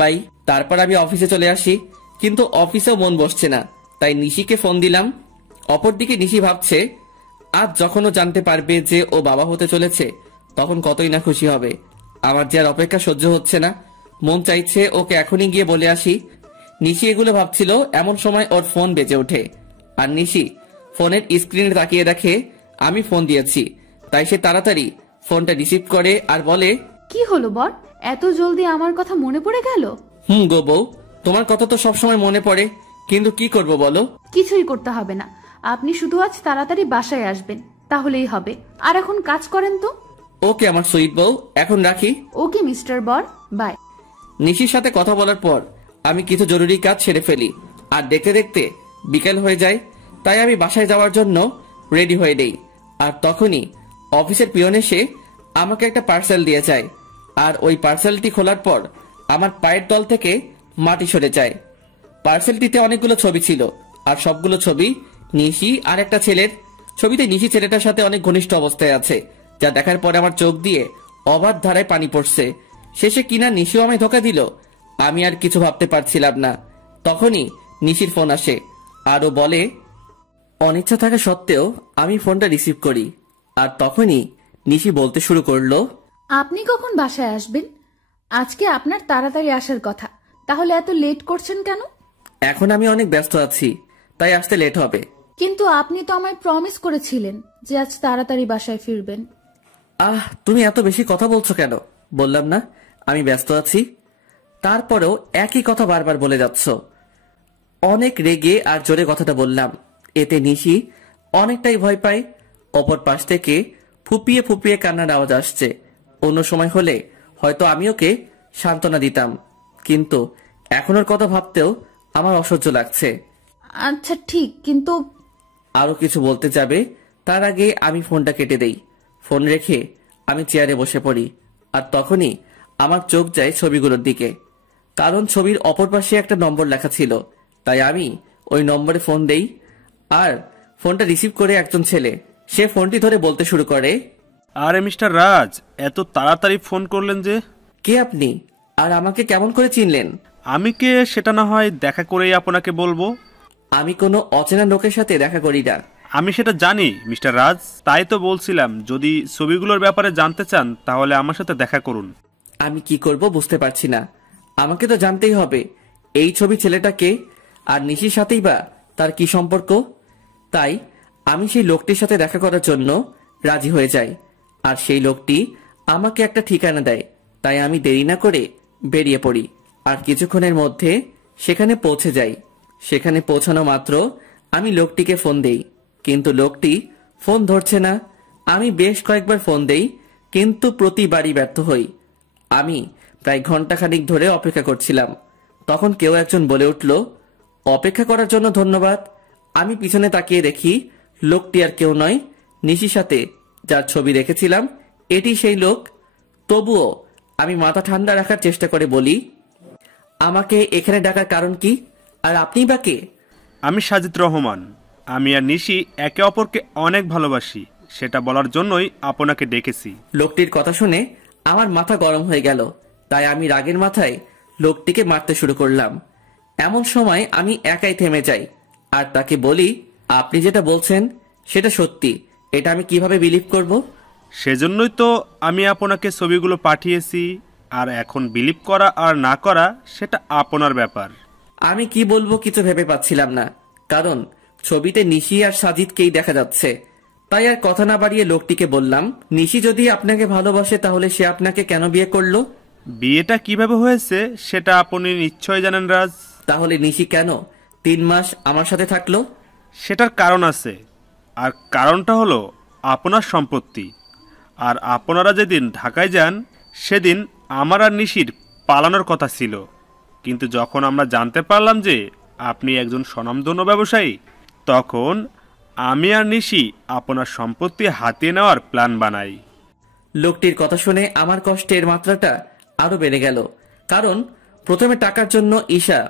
বাই। তারপর আমি অফিসে চলে আসি, কিন্তু অফিসেও মন বসছে না, তাই নিশিকে ফোন দিলাম। অপরদিকে নিশি ভাবছে, আজ যখন ও জানতে পারবে যে ও বাবা হতে চলেছে তখন কতই না খুশি হবে। আমার যে আর অপেক্ষা সহ্য হচ্ছে না, মন চাইছে ওকে এখনই গিয়ে বলে আসি। নিশি এগুলো ভাবছিল, এমন সময় ওর ফোন বেজে ওঠে আর নিশি ফোনের স্ক্রিনে তাকিয়ে দেখে আমি ফোন দিয়েছি। তাই সে তাড়াতাড়ি ফোনটা রিসিভ করে আর বলে, কি হলো বর, এত জলদি আমার কথা মনে পড়ে গেল? গো বউ, তোমার কথা তো সবসময় মনে পড়ে, কিন্তু কি করব বলো? কিছুই করতে হবে না, আপনি শুধু আজ তাড়াতাড়ি বাসায় আসবেন, তাহলেই হবে। আর এখন কাজ করেন তো। ওকে আমার সুইট বউ, এখন রাখি। ওকে মিস্টার বর, বাই। নিশির সাথে কথা বলার পর আমি কিছু জরুরি কাজ সেরে ফেলি আর দেখতে দেখতে বিকেল হয়ে যায়। তাই আমি বাসায় যাওয়ার জন্য রেডি হয়ে নেই। আর তখনই অফিসের পিয়ন এসে আমাকে একটা পার্সেল দিয়ে যায় আর ওই পার্সেলটি খোলার পর আমার পায়ের তল থেকে মাটি সরে যায়। পার্সেলটিতে অনেকগুলো ছবি ছিল আর সবগুলো ছবি নিশি আর একটা ছেলের। ছবিতে নিশি ছেলেটার সাথে অনেক ঘনিষ্ঠ অবস্থায় আছে, যা দেখার পরে আমার চোখ দিয়ে অবাধ ধারায় পানি পড়ছে। শেষে কিনা নিশিও আমায় ধোকা দিল। আমি আর কিছু ভাবতে পারছিলাম না। তখনই নিশির ফোন আসে আর ও বলে, অনিচ্ছা থাকা সত্ত্বেও আমি ফোনটা রিসিভ করি। আর তখনই নিশি বলতে শুরু করলো, আপনি কখন বাসায় আসবেন? আজকে আপনার তাড়াতাড়ি আসার কথা, তাহলে এত লেট করছেন কেন? এখন আমি অনেক ব্যস্ত আছি, তাই আসতে লেট হবে। কিন্তু আপনি তো আমায় প্রমিস করেছিলেন যে আজ তাড়াতাড়ি বাসায় ফিরবেন। তুমি এত বেশি কথা বলছো কেন? বললাম না আমি ব্যস্ত আছি, তারপরেও একই কথা বারবার বলে যাচ্ছ। অনেক রেগে আর জোরে কথাটা বললাম। এতে নিশি অনেকটাই ভয় পায়। অপর পাশ থেকে ফুপিয়ে ফুপিয়ে কান্নার আওয়াজ আসছে। অন্য সময় হলে হয়তো আমি ওকে সান্ত্বনা দিতাম, কিন্তু এখন ওর কথা ভাবতেও আমার অসহ্য লাগছে। আচ্ছা ঠিক, কিন্তু আরো কিছু বলতে যাবে তার আগে আমি ফোনটা কেটে দেই। ফোন রেখে আমি চেয়ারে বসে পড়ি, আর তখনই আমার চোখ যায় ছবিগুলোর দিকে। কারণ ছবির অপর পাশে একটা নম্বর লেখা ছিল, তাই আমি ওই নম্বরে ফোন দেই। আর ফোনটা রিসিভ করে একজন ছেলে, সে ফোনটি ধরে বলতে শুরু করে, আরে মিস্টার রাজ, এত তাড়াতাড়ি ফোন করলেন যে? কে আপনি, আর আমাকে কেমন করে চিনলেন? আমি কে সেটা না হয় দেখা করেই আপনাকে বলবো। আমি কোনো অচেনা লোকের সাথে দেখা করি না। আমি সেটা জানি মিস্টার রাজ, তাই তো বলছিলাম যদি ছবিগুলোর ব্যাপারে জানতে চান তাহলে আমার সাথে দেখা করুন। আমি কি করব বুঝতে পারছি না। আমাকে তো জানতেই হবে এই ছবি ছেলেটাকে, আর নিশির সাথেই বা তার কি সম্পর্ক। তাই আমি সেই লোকটির সাথে দেখা করার জন্য রাজি হয়ে যাই, আর সেই লোকটি আমাকে একটা ঠিকানা দেয়। তাই আমি দেরি না করে বেরিয়ে পড়ি, আর কিছুক্ষণের মধ্যে সেখানে পৌঁছে যাই। সেখানে পৌঁছানো মাত্র আমি লোকটিকে ফোন দেই, কিন্তু লোকটি ফোন ধরছে না। আমি বেশ কয়েকবার ফোন দেই, কিন্তু প্রতিবারই ব্যর্থ হই। আমি প্রায় ঘন্টাখানিক ধরে অপেক্ষা করছিলাম। তখন কেউ একজন বলে উঠল, অপেক্ষা করার জন্য ধন্যবাদ। আমি পিছনে তাকিয়ে দেখি লোকটি আর কেউ নয়, নিশির সাথে যার ছবি রেখেছিলাম এটি সেই লোক। তবুও আমি মাথা ঠান্ডা রাখার চেষ্টা করে বলি, আমাকে এখানে ডাকার কারণ কি, আর আপনিই বা কে? আমি সাজিদ রহমান। আমি আর নিশি একে অপরকে অনেক ভালোবাসি, সেটা বলার জন্যই আপনাকে ডেকেছি। লোকটির কথা শুনে আমার মাথা গরম হয়ে গেল, তাই আমি রাগের মাথায় লোকটিকে মারতে শুরু করলাম। এমন সময় আমি একাই থেমে যাই, আর তাকে বলি, আপনি যেটা বলছেন সেটা সত্যি, এটা আমি কিভাবে বিলিভ করব? সেজন্যই তো আমি আপনাকে ছবিগুলো পাঠিয়েছি, আর এখন বিলিভ করা আর না করা সেটা আপনার ব্যাপার। আমি কি বলবো কিছু ভেবে পাচ্ছিলাম না, কারণ ছবিতে নিশি আর সাজিদকেই দেখা যাচ্ছে। তাই আর কথা না বাড়িয়ে লোকটিকে বললাম, নিশি যদি আপনাকে ভালোবাসে তাহলে সে আপনাকে কেন বিয়ে করলো? বিয়েটা কিভাবে হয়েছে সেটা আপনি নিশ্চয় জানেন রাজ। তাহলে নিশি কেন 3 মাস আমার সাথে থাকলো? সেটার কারণ আছে, আর কারণটা হলো আপনার সম্পত্তি। আর আপনারা যেদিন ঢাকায় যান সেদিন আমার আর নিশির পালানোর কথা ছিল, কিন্তু যখন আমরা জানতে পারলাম যে আপনি একজন স্বনামধন্য ব্যবসায়ী, তখন আমি আর নিশি আপনার সম্পত্তি হাতিয়ে নেওয়ার প্ল্যান বানাই। লোকটির কথা শুনে আমার কষ্টের মাত্রাটা আরো বেড়ে গেল, কারণ প্রথমে টাকার জন্য ঈশা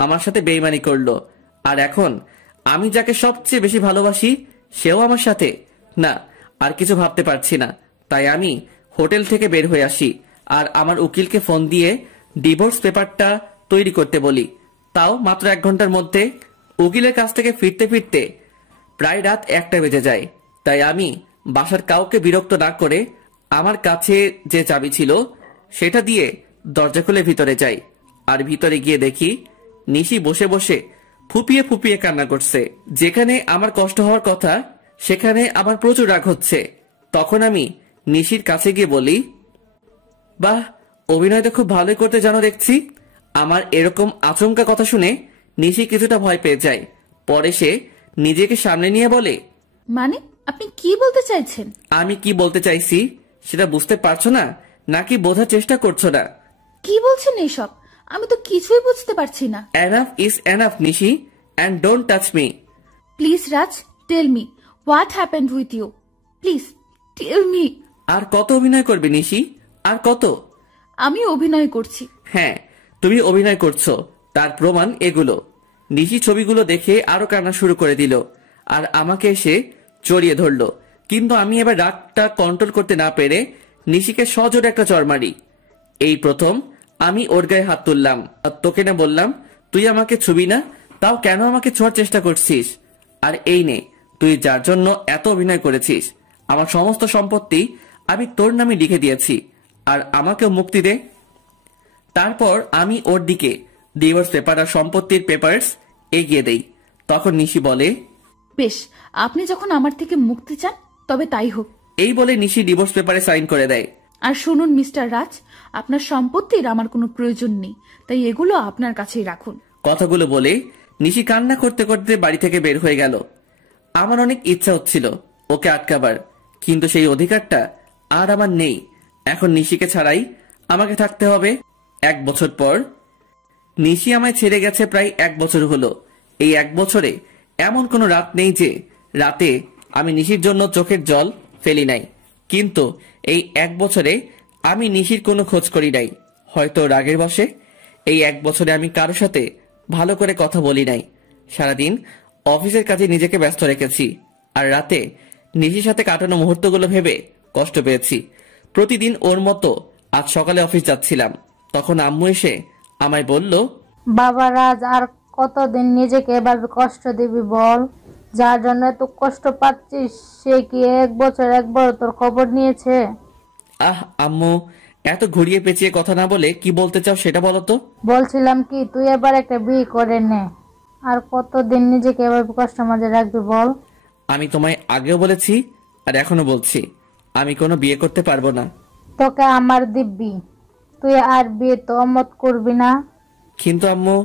আমার সাথে বেইমানি করলো, আর এখন আমি যাকে সবচেয়ে বেশি ভালোবাসি সেও আমার সাথে। না, আর কিছু ভাবতে পারছি না। তাই আমি হোটেল থেকে বের হয়ে আসি, আর আমার উকিলকে ফোন দিয়ে ডিভোর্স পেপারটা তৈরি করতে বলি। তাও মাত্র 1 ঘন্টার মধ্যে। উকিলের কাছ থেকে ফিরতে ফিরতে প্রায় রাত 1টা বেজে যায়। তাই আমি বাসার কাউকে বিরক্ত না করে আমার কাছে যে চাবি ছিল সেটা দিয়ে দরজা খুলে ভিতরে যাই, আর ভিতরে গিয়ে দেখি নিশি বসে বসে ফুপিয়ে ফুপিয়ে কান্না করছে। যেখানে আমার কষ্ট হওয়ার কথা সেখানে আমার প্রচুর রাগ হচ্ছে। তখন আমি নিশির কাছে গিয়ে বলি, বাহ, অভিনয় তো খুব ভালোই করতে জানো দেখছি। আমার এরকম আচমকা কথা শুনে নিশি কিছুটা ভয় পেয়ে যায়। পরে সে নিজেকে সামনে নিয়ে বলে, মানে আপনি কি বলতে চাইছেন? আমি কি বলতে চাইছি সেটা বুঝতে পারছো না, নাকি বোঝার চেষ্টা করছো না? কি বলছেন এসব? আমি তো কিছুই বুঝতে পারছি না। Enough is enough Nishi, and don't touch me. Please Raj, tell me what happened with you. Please tell me. আর কত অভিনয় করবে নিশি, আর কত? আমি অভিনয় করছি। হ্যাঁ, তুমি অভিনয় করছো, তার প্রমাণ এগুলো। নিশি ছবিগুলো দেখে আরো কান্না শুরু করে দিল, আর আমাকে এসে জড়িয়ে ধরলো। কিন্তু আমি এবার রাগটা কন্ট্রোল করতে না পেরে নিশিকে সজোরে একটা চড় মারি। এই প্রথম আমি ওর গায়ে হাত তুললাম, আর তোকে না বললাম তুই আমাকে ছুবি না, তাও কেন আমাকে ছোঁয়ার চেষ্টা করছিস? আর এই নে, তুই যার জন্য এত অভিনয় করেছিস, আমার সমস্ত সম্পত্তি আমি তোর নামে লিখে দিয়েছি, আর আমাকেও মুক্তি দে। তারপর আমি ওর দিকে ডিভোর্স পেপার আর সম্পত্তির পেপারস এগিয়ে দেই। তখন নিশি বলে, বেশ, আপনি যখন আমার থেকে মুক্তি চান তবে তাই হোক। এই বলে নিশি ডিভোর্স পেপারে সাইন করে দেয়। আর শুনুন মিস্টার রাজ, আপনার সম্পত্তির আমার কোনো প্রয়োজন নেই, তাই এগুলো আপনার কাছেই রাখুন। কথাগুলো বলে নিশি কান্না করতে করতে বাড়ি থেকে বের হয়ে গেল। আমার অনেক ইচ্ছা হচ্ছিল ওকে আটকাবার, কিন্তু সেই অধিকারটা আর আমার নেই। এখন নিশিকে ছাড়াই আমাকে থাকতে হবে। 1 বছর পর নিশি আমায় ছেড়ে গেছে, প্রায় 1 বছর হলো। এই 1 বছরে এমন কোনো রাত নেই যে রাতে আমি নিশির জন্য চোখের জল ফেলি নাই। কিন্তু এই 1 বছরে আমি নিশির কোনো খোঁজ করি নাই, হয়তো রাগের বশে। এই 1 বছরে আমি কারো সাথে ভালো করে কথা বলি নাই। সারাদিন অফিসের কাজে নিজেকে ব্যস্ত রেখেছি, আর রাতে নিশির সাথে কাটানো মুহূর্তগুলো ভেবে কষ্ট পেয়েছি। প্রতিদিন ওর মতো আজ সকালে অফিস যাচ্ছিলাম, তখন আম্মু এসে আমায় বলল, বাবা রাজ, আর কতদিন নিজেকে এভাবে কষ্ট দিবি বল? যার জন্য এত কষ্ট পাচ্ছিস সে কি 1 বছর একবার তোর খবর নিয়েছে? আহ আম্মু, এত ঘুরিয়ে পেঁচিয়ে কথা না বলে কি বলতে চাও সেটা বলো তো। বলছিলাম কি, তুই এবার একটা বিয়ে করে নে। আর কতদিন নিজেকে এভাবে কষ্ট মাঝে রাখবি বল? আমি তোমায় আগেও বলেছি আর এখনো বলছি, আমি কোনো বিয়ে করতে পারবো না। তোকে আমার দিব্যি, তুই আর বিয়ে তো মত করবি না। কিন্তু আম্মু।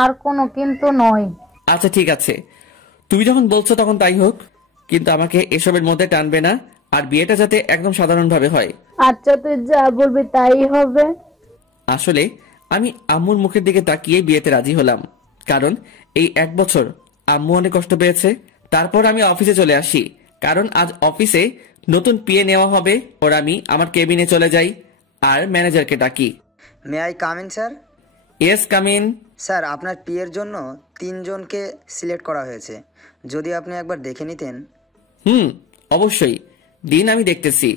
আর কোনো কিন্তু নয়। আচ্ছা ঠিক আছে, তুমি যখন বলছো তখন তাই হোক, কিন্তু আমাকে এসবের মধ্যে টানবে না, আর বিয়েটা যাতে একদম সাধারণভাবে হয়। আচ্ছা, তুই যা বলবি তাই হবে। আসলে আমি আম্মুর মুখের দিকে তাকিয়ে বিয়েতে রাজি হলাম, কারণ এই 1 বছর আম্মু অনেক কষ্ট পেয়েছে। তারপর আমি অফিসে চলে আসি, কারণ আজ অফিসে নতুন পিএ নেওয়া হবে। ওর আমি আমার কেবিনে চলে যাই আর ম্যানেজারকে ডাকি। May I come in sir? Yes, come in. Sir, আপনার পিএর জন্য 3 জনকে সিলেক্ট করা হয়েছে, যদি আপনি একবার দেখে নিতেন। অবশ্যই দিন, আমি দেখতেছি।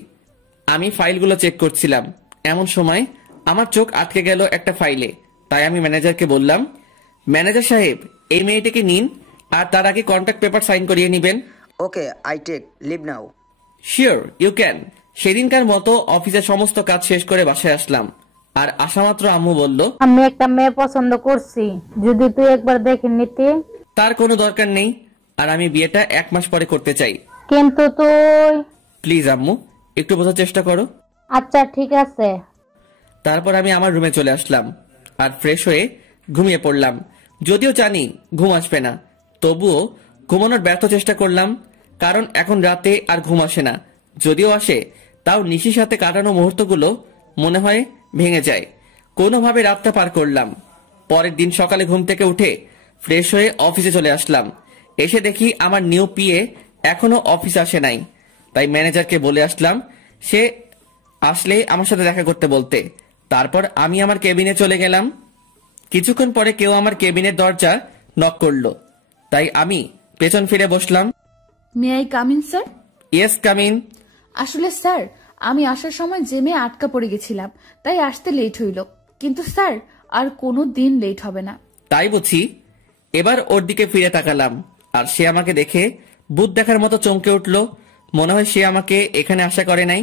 আমি ফাইলগুলো চেক করছিলাম, এমন সময় আমার চোখ আটকে গেল একটা ফাইলে। তাই আমি ম্যানেজারকে বললাম, ম্যানেজার সাহেব, এই মেয়েটিকে নিন, আর তার আগে কন্ট্রাক্ট পেপার সাইন করিয়ে নেবেন। Okay, I take leave now. Sure, you can. সেদিনকার মতো অফিসের সমস্ত কাজ শেষ করে বাসায় আসলাম, আর আসা মাত্র আম্মু বলল, আমি একটা মেয়ে পছন্দ করছি, যদি তুই একবার দেখে নিতি। তার কোনো দরকার নেই, আর আমি বিয়েটা 1 মাস পরে করতে চাই। কিন্তু তুই। প্লিজ আম্মু, একটু বোঝার চেষ্টা করো। আচ্ছা ঠিক আছে। তারপর আমি আমার রুমে চলে আসলাম আর ফ্রেশ হয়ে ঘুমিয়ে পড়লাম। যদিও জানি ঘুম আসবে না, তবুও ঘুমানোর ব্যর্থ চেষ্টা করলাম, কারণ এখন রাতে আর ঘুম আসে না। যদিও আসে, তাও নিশির সাথে কাটানো মুহূর্তগুলো মনে হয় ভেঙে যায়। কোনোভাবে রাতটা পার করলাম। পরের দিন সকালে ঘুম থেকে উঠে ফ্রেশ হয়ে অফিসে চলে আসলাম। এসে দেখি আমার নিউ পিএ এখনো অফিস আসে নাই। তাই ম্যানেজারকে বলে আসলাম সে আসলে আমার সাথে দেখা করতে বলতে। তারপর আমি আমার কেবিনে চলে গেলাম। কিছুক্ষণ পরে কেউ আমার কেবিনের দরজা নক করলো, তাই আমি পেছন ফিরে বসলাম। May I come in sir? Yes, come in. আসলে স্যার, আমি আসার সময় জেমে আটকা পড়ে গেছিলাম, তাই আসতে লেট হইল। কিন্তু স্যার, আর কোনো দিন লেট হবে না। তাই বুঝি? এবার ওর দিকে ফিরে তাকালাম, আর সে আমাকে দেখে ভূত দেখার মতো চমকে উঠল। মনে হয় সে আমাকে এখানে আশা করে নাই।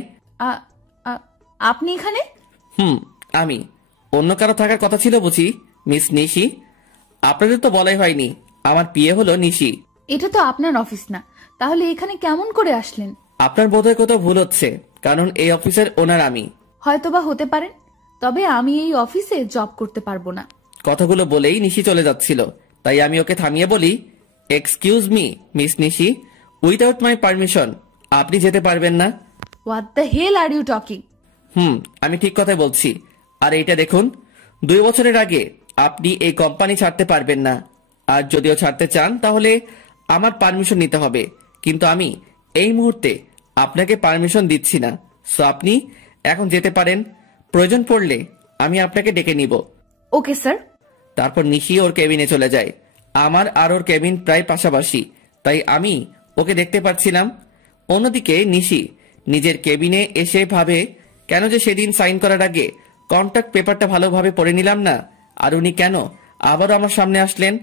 আপনি এখানে? আমি। অন্য কারো থাকার কথা ছিল বুঝি, মিস নিশি? আপনাদের তো বলাই হয়নি আমার বিয়ে হলো নিশি। এটা তো আপনার অফিস না, তাহলে এখানে কেমন করে আসলেন? আপনার বোধহয় কোথাও ভুল হচ্ছে, কারণ এই অফিসের ওনার আমি। হয়তোবা হতে পারেন, তবে আমি এই অফিসে জব করতে পারবো না। কথাগুলো বলেই নিশি চলে যাচ্ছিল, তাই আমি ওকে থামিয়ে বলি, excuse me miss Nishi, without my permission আপনি যেতে পারবেন না। What the hell are you talking? আমি ঠিক কথাই বলছি। আর এইটা দেখুন, 2 বছরের আগে আপনি এই কোম্পানি ছাড়তে পারবেন না, আর যদিও ছাড়তে চান তাহলে আমার পারমিশন নিতে হবে। কিন্তু আমি এই মুহূর্তে আপনাকে পারমিশন দিচ্ছি না, সো আপনি এখন যেতে পারেন। প্রয়োজন পড়লে আমি আপনাকে ডেকে নিব। Okay sir. তারপর নিশি ওর কেবিনে চলে যায়। আমার আর ওর কেবিন প্রায় পাশাপাশি, তাই আমি ওকে দেখতে পাচ্ছিলাম। অন্যদিকে নিশি নিজের কেবিনে এসে ভাবে, কেন যে সেদিন সাইন করার আগে কন্ট্রাক্ট পেপারটা ভালোভাবে পড়ে নিলাম না, আর উনি কেন আবারও আমার সামনে আসলেন?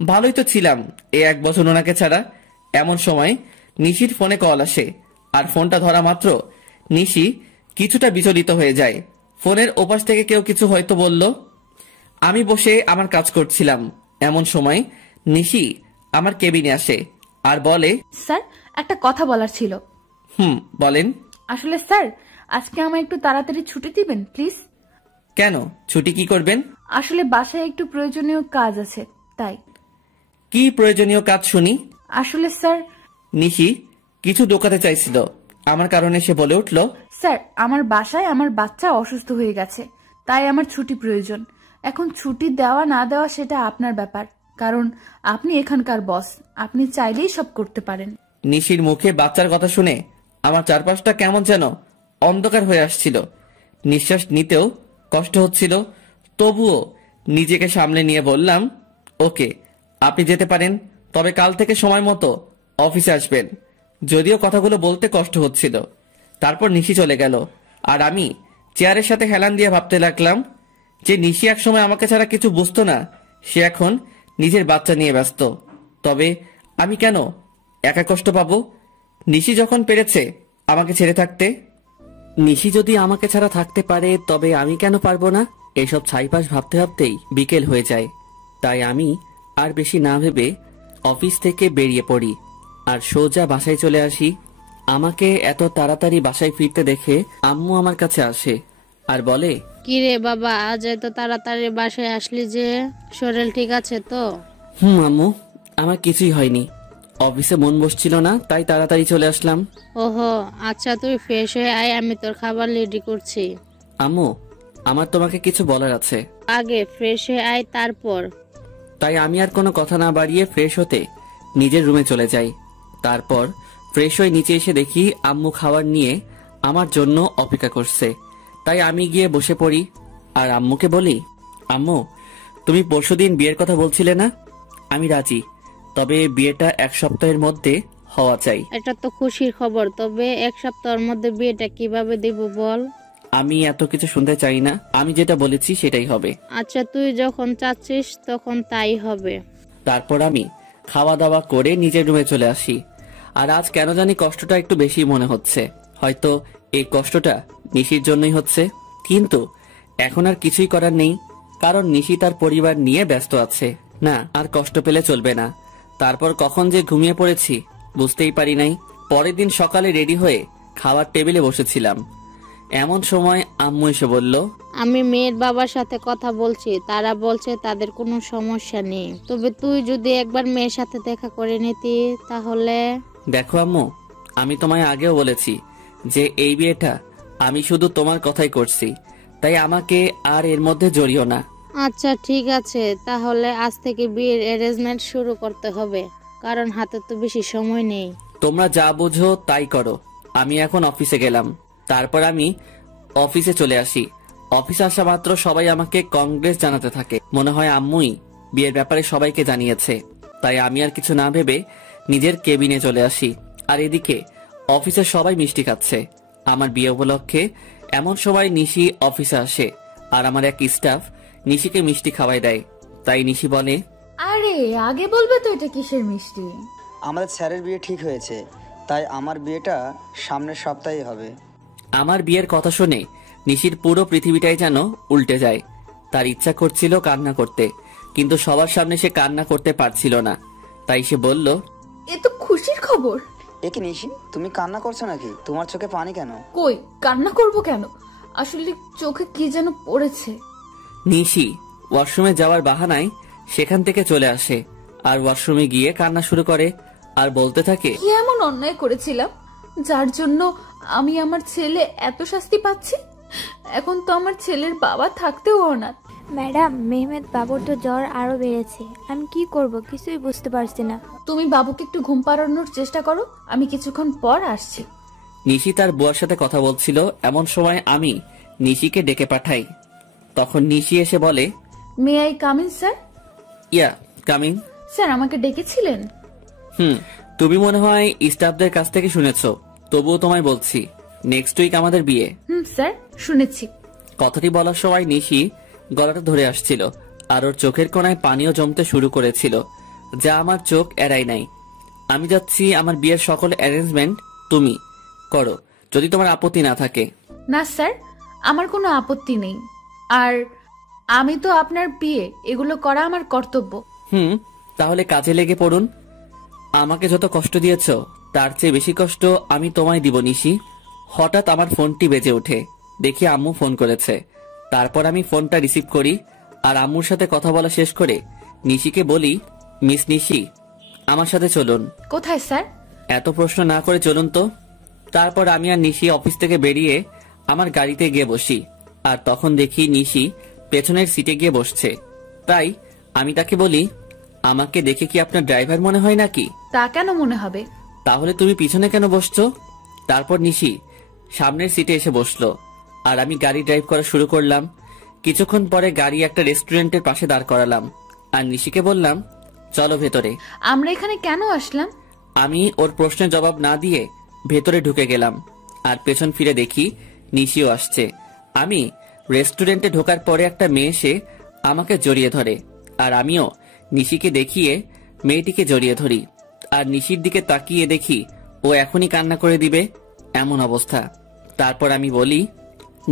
ভালোই তো ছিলাম এই 1 বছর ওনাকে ছাড়া। এমন সময় নিশির ফোনে কল আসে, আর ফোনটা ধরা মাত্র নিশি কিছুটা বিচলিত হয়ে যায়। ফোনের ওপাশ থেকে কেউ কিছু হয়তো বলল। আমি বসে আমার কাজ করছিলাম, এমন সময় নিশি আমার কেবিনে আসে আর বলে, স্যার, একটা কথা বলার ছিল। বলেন। আসলে স্যার, আজকে আমায় একটু তাড়াতাড়ি ছুটি দিবেন প্লিজ। কেন, ছুটি কি করবেন? আসলে বাসায় একটু প্রয়োজনীয় কাজ আছে, তাই। কি প্রয়োজনীয় কাজ শুনি? আসলে স্যার, নিশি কিছু দোকাতে চাইছিল, আমার কারণে সে বলে উঠল, স্যার আমার বাসায় আমার বাচ্চা অসুস্থ হয়ে গেছে, তাই আমার ছুটি প্রয়োজন। এখন ছুটি দেওয়া না দেওয়া সেটা আপনার ব্যাপার, কারণ আপনি এখানকার বস, আপনি চাইলেই সব করতে পারেন। নিশির মুখে বাচ্চার কথা শুনে আমার চারপাশটা কেমন যেন অন্ধকার হয়ে আসছিল। নিঃশ্বাস নিতেও কষ্ট হচ্ছিল, তবুও নিজেকে সামলে নিয়ে বললাম, ওকে আপনি যেতে পারেন, তবে কাল থেকে সময় মতো অফিসে আসবেন। যদিও কথাগুলো বলতে কষ্ট হচ্ছিল। তারপর নিশি চলে গেল, আর আমি চেয়ারের সাথে হেলান দিয়ে ভাবতে লাগলাম যে নিশি একসময় আমাকে ছাড়া কিছু বুঝতো না, সে এখন নিজের বাচ্চা নিয়ে ব্যস্ত। তবে আমি কেন একা কষ্ট পাবো? নিশি যখন পেরেছে আমাকে ছেড়ে থাকতে, নিশি যদি আমাকে ছাড়া থাকতে পারে, তবে আমি কেন পারবো না? এসব ছাইপাশ ভাবতে ভাবতেই বিকেল হয়ে যায়। তাই আমি আর বেশি না ভেবে অফিস থেকে বেরিয়ে পড়ি আর সোজা বাসায় চলে আসি। আমাকে এত তাড়াতাড়ি বাসায় ফিরতে দেখে আম্মু আমার কাছে আসে আর বলে, কিরে বাবা, আজ এত তাড়াতাড়ি বাসায় আসলি যে? শরীর ঠিক আছে তো? আম্মু, আমার কিছুই হয়নি, অফিসে মন বসছিল না, তাই তাড়াতাড়ি চলে আসলাম। ওহো আচ্ছা, তুই ফ্রেশ হয়ে আয়, আমি তোর খাবার রেডি করছি। আম্মু, আমার তোমাকে কিছু বলার আছে। আগে ফ্রেশ হয়ে আয়, তারপর। তাই আমি আর কোনো কথা না বাড়িয়ে ফ্রেশ হতে নিজের রুমে চলে যাই। তারপর ফ্রেশ হয়ে নিচে এসে দেখি আম্মু খাবার নিয়ে আমার জন্য অপেক্ষা করছে। তাই আমি গিয়ে বসে পড়ি আর আম্মুকে বলি, আম্মু তুমি পরশুদিন বিয়ের কথা বলছিলে না? আমি রাজি, তবে বিয়েটা 1 সপ্তাহের মধ্যে হওয়া চাই। এটা তো খুশির খবর, তবে 1 সপ্তাহের মধ্যে বিয়েটা কিভাবে দেব বল? আমি এত কিছু শুনতে চাই না, আমি যেটা বলেছি সেটাই হবে। আচ্ছা, তুই যখন চাচ্ছিস তখন তাই হবে। তারপর আমি খাওয়া দাওয়া করে নিজের রুমে চলে আসি। আর আজ কেন জানি কষ্টটা একটু বেশি মনে হচ্ছে। হয়তো এই কষ্টটা নিশির জন্যই হচ্ছে, কিন্তু এখন আর কিছুই করার নেই, কারণ নিশি তার পরিবার নিয়ে ব্যস্ত আছে। না, আর কষ্ট পেলে চলবে না। তারপর কখন যে ঘুমিয়ে পড়েছি বুঝতেই পারি নাই। পরের দিন সকালে রেডি হয়ে খাওয়ার টেবিলে বসেছিলাম, এমন সময় আম্মু এসে বলল, আমি মেয়ের বাবার সাথে কথা বলছি, তারা বলছে তাদের কোনো সমস্যা নেই, তবে তুই যদি একবার মেয়ের সাথে দেখা করে নিতি তাহলে। দেখো আম্মু, আমি তোমায় আগেও বলেছি যে এই বিয়েটা আমি শুধু তোমার কথাই করছি, তাই আমাকে আর এর মধ্যে জড়িও না। আচ্ছা ঠিক আছে, তাহলে আজ থেকে বিয়ের অ্যারেঞ্জমেন্ট শুরু করতে হবে, কারণ হাতে তো বেশি সময় নেই। তোমরা যা বোঝো তাই করো। আমি এখন অফিসে গেলাম। তারপর আমি অফিসে চলে আসি। অফিসে আসা মাত্র সবাই আমাকে কংগ্রেস জানাতে থাকে। মনে হয় আম্মুই বিয়ের ব্যাপারে সবাইকে জানিয়েছে। তাই আমি আর কিছু না ভেবে নিজের কেবিনে চলে আসি। আর এদিকে অফিসে সবাই মিষ্টি খাচ্ছে আমার বিয়ে উপলক্ষে। এমন সময় নিশি অফিসে আসে আর আমার এক স্টাফ নিশিকে মিষ্টি খাওয়াই দেয়। তাই নিশি বলে, আরে আগে বলবে তো এটা কিসের মিষ্টি? আমাদের স্যারের বিয়ে ঠিক হয়েছে, তাই আমার বিয়েটা সামনের সপ্তাহে হবে। আমার বিয়ের কথা শুনে নিশির পুরো পৃথিবীটাই যেন উল্টে যায়। তার ইচ্ছা করছিল কান্না করতে, কিন্তু সবার সামনে সে কান্না করতে পারছিল না। তাই সে বলল, এ তো খুশির খবর। এ কি নিশি, তুমি কান্না করছো নাকি? তোমার চোখে পানি কেন? কই, কান্না করব কেন? আসলে চোখে কি যেন পড়েছে। নিশি ওয়াশরুমে যাওয়ার বাহানায় সেখান থেকে চলে আসে আর ওয়াশরুমে গিয়ে কান্না শুরু করে আর বলতে থাকে, কি এমন অন্যায় করেছিলাম যার জন্য আমি আমার ছেলে এত শাস্তি পাচ্ছি? এখন তো আমার ছেলের বাবা থাকতেও অনাথ। ম্যাডাম, মেহমেদ বাবুর তো জ্বর আরো বেড়েছে, আমি কি করব কিছুই বুঝতে পারছি না। তুমি বাবুকে একটু ঘুম পাড়ানোর চেষ্টা করো, আমি কিছুক্ষণ পর আসছি। নিশি তার বুয়ার সাথে কথা বলছিল। এমন সময় আমি নিশিকে ডেকে পাঠাই। তখন নিশি এসে বলে, may I come in sir? Yeah coming. Sir আমাকে ডেকেছিলেন? তুমি মনে হয় স্টাফদের কাছ থেকে শুনেছো, তবুও তোমায় বলছি, নেক্সট উইক আমাদের বিয়ে। স্যার শুনেছি। কথাটি বলার সময় নিশি গলাটা ধরে আসছিল আর ওর চোখের কোণায় পানিও জমতে শুরু করেছিল, যা আমার চোখ এড়াই নাই। আমি যাচ্ছি, আমার বিয়ের সকল অ্যারেঞ্জমেন্ট তুমি করো, যদি তোমার আপত্তি না থাকে। না স্যার, আমার কোনো আপত্তি নেই, আর আমি তো আপনার বিয়ে, এগুলো করা আমার কর্তব্য। তাহলে কাজে লেগে পড়ুন। আমাকে যত কষ্ট দিয়েছ তার চেয়ে বেশি কষ্ট আমি তোমায় দিব নিশি। হঠাৎ আমার ফোনটি বেজে ওঠে, দেখি আম্মু ফোন করেছে। তারপর আমি ফোনটা রিসিভ করি আর আম্মুর সাথে কথা বলা শেষ করে নিশিকে বলি, মিস নিশি, আমার সাথে চলুন। কোথায় স্যার? এত প্রশ্ন না করে চলুন তো। তারপর আমি আর নিশি অফিস থেকে বেরিয়ে আমার গাড়িতে গিয়ে বসি, আর তখন দেখি নিশি পেছনের সিটে গিয়ে বসছে। তাই আমি তাকে বলি, আমাকে দেখে কি আপনার ড্রাইভার মনে হয় নাকি? তা কেন মনে হবে? তাহলে তুমি পিছনে কেন বসছো? তারপর নিশি সামনের সিটে এসে বসলো, আর আমি গাড়ি ড্রাইভ করা শুরু করলাম। কিছুক্ষণ পরে গাড়ি একটা রেস্টুরেন্টের পাশে দাঁড় করালাম, আর নিশিকে বললাম, চলো ভেতরে। আমরা এখানে কেন আসলাম? আমি ওর প্রশ্নের জবাব না দিয়ে ভেতরে ঢুকে গেলাম, আর পেছন ফিরে দেখি নিশিও আসছে। আমি রেস্টুরেন্টে ঢোকার পরে একটা মেয়ে এসে আমাকে জড়িয়ে ধরে, আর আমিও নিশিকে দেখিয়ে মেয়েটিকে জড়িয়ে ধরি। আর নিশির দিকে তাকিয়ে দেখি ও এখনই কান্না করে দিবে এমন অবস্থা। তারপর আমি বলি,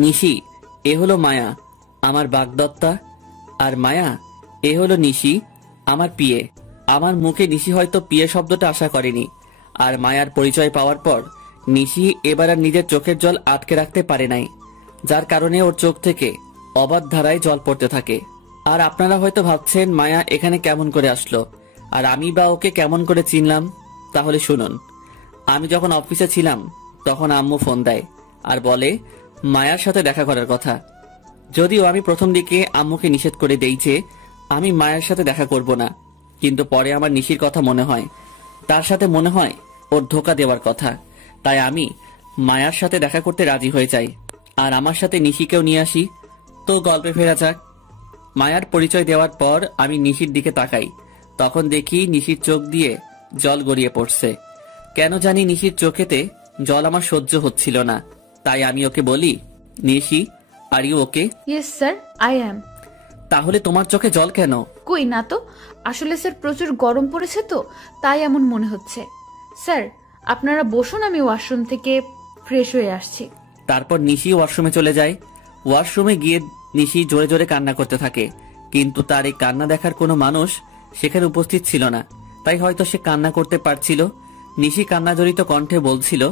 নিশি, এ হলো মায়া, আমার বাগদত্তা, আর মায়া, এ হলো নিশি, আমার পিয়ে। আমার মুখে নিশি হয়তো পিয়ে শব্দটা আশা করেনি, আর মায়ার পরিচয় পাওয়ার পর নিশি এবার আর নিজের চোখের জল আটকে রাখতে পারে নাই, যার কারণে ওর চোখ থেকে অবাধ ধারায় জল পড়তে থাকে। আর আপনারা হয়তো ভাবছেন মায়া এখানে কেমন করে আসলো, আর আমি বা ওকে কেমন করে চিনলাম। তাহলে শুনুন, আমি যখন অফিসে ছিলাম তখন আম্মু ফোন দেয় আর বলে মায়ার সাথে দেখা করার কথা। যদিও আমি প্রথম দিকে আম্মুকে নিষেধ করে দেই যে আমি মায়ের সাথে দেখা করব না, কিন্তু পরে আমার নিশির কথা মনে হয়, তার সাথে মনে হয় ওর ধোকা দেওয়ার কথা। তাই আমি মায়ার সাথে দেখা করতে রাজি হয়ে যাই, আর আমার সাথে নিশিকেও নিয়ে আসি। তো গল্পে ফেরা যাক। মায়ার পরিচয় দেওয়ার পর আমি নিশির দিকে তাকাই, তখন দেখি নিশির চোখ দিয়ে জল গড়িয়ে পড়ছে। কেন জানি নিশির চোখেতে জল আমার সহ্য হচ্ছিল না। তাই আমি ওকে বলি, Nishi, are you okay? Yes sir, I am. তাহলে তোমার চোখে জল কেন? কই না তো, আসলে স্যার প্রচুর গরম পড়েছে তো, তাই এমন মনে হচ্ছে। স্যার আপনারা বসুন, আমি ওয়াশরুম থেকে ফ্রেশ হয়ে আসছি। তারপর নিশি ওয়াশরুমে চলে যায়। ওয়াশরুমে গিয়ে নিশি জোরে জোরে কান্না করতে থাকে, কিন্তু তার এই কান্না দেখার কোনো মানুষ সেখানে উপস্থিত ছিল না, তাই হয়তো সে কান্না করতে পারছিল। নিশি কান্না জড়িত কণ্ঠে বলছিল,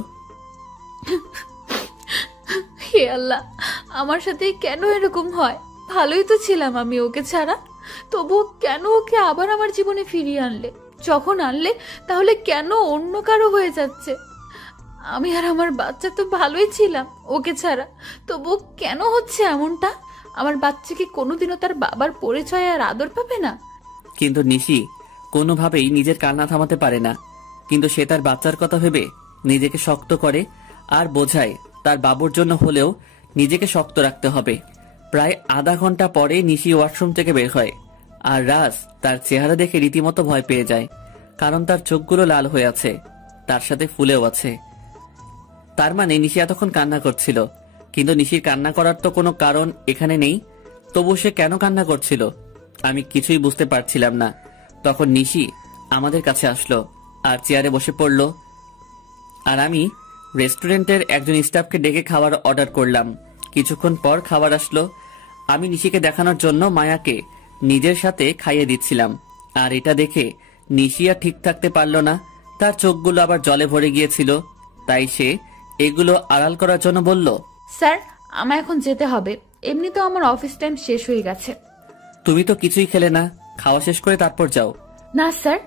হে আল্লাহ, আমার সাথে কেন এরকম হয়? ভালোই তো ছিলাম আমি ওকে ছাড়া, তবুও কেন ওকে আবার আমার জীবনে ফিরিয়ে আনলে? যখন আনলে তাহলে কেন অন্য কারো হয়ে যাচ্ছে? আমি আর আমার বাচ্চা তো ভালোই ছিলাম ওকে ছাড়া, তবুও কেন হচ্ছে এমনটা? আমার বাচ্চা কি কোনোদিনও তার বাবার পরিচয় আর আদর পাবে না? কিন্তু নিশি কোনোভাবেই নিজের কান্না থামাতে পারে না, কিন্তু সে তার বাচ্চার কথা ভেবে নিজেকে শক্ত করে আর বোঝায় তার বাবুর জন্য হলেও নিজেকে শক্ত রাখতে হবে। প্রায় আধা ঘন্টা পরে নিশি ওয়াশরুম থেকে বের হয়, আর রাজ তার চেহারা দেখে রীতিমতো ভয় পেয়ে যায়, কারণ তার চোখগুলো লাল হয়ে আছে, তার সাথে ফুলেও আছে। তার মানে নিশি এতক্ষণ কান্না করছিল, কিন্তু নিশির কান্না করার তো কোনো কারণ এখানে নেই। তবু সে কেন কান্না করছিল আমি কিছুই বুঝতে পারছিলাম না। তখন নিশি আমাদের কাছে আসলো আর চেয়ারে বসে পড়ল, আর আমি রেস্টুরেন্টের একজন স্টাফকে ডেকে খাবার অর্ডার করলাম। কিছুক্ষণ পর খাবার আসলো। আমি নিশিকে দেখানোর জন্য মায়াকে নিজের সাথে খাইয়ে দিচ্ছিলাম, আর এটা দেখে নিশি আর ঠিক থাকতে পারল না, তার চোখগুলো আবার জলে ভরে গিয়েছিল। তাই সে এগুলো আড়াল করার জন্য বলল, স্যার আমার এখন যেতে হবে, এমনি তো আমার অফিস টাইম শেষ হয়ে গেছে। তুমি তো কিছুই খেলে না, খাওয়া শেষ করে তারপর যাও। না স্যার,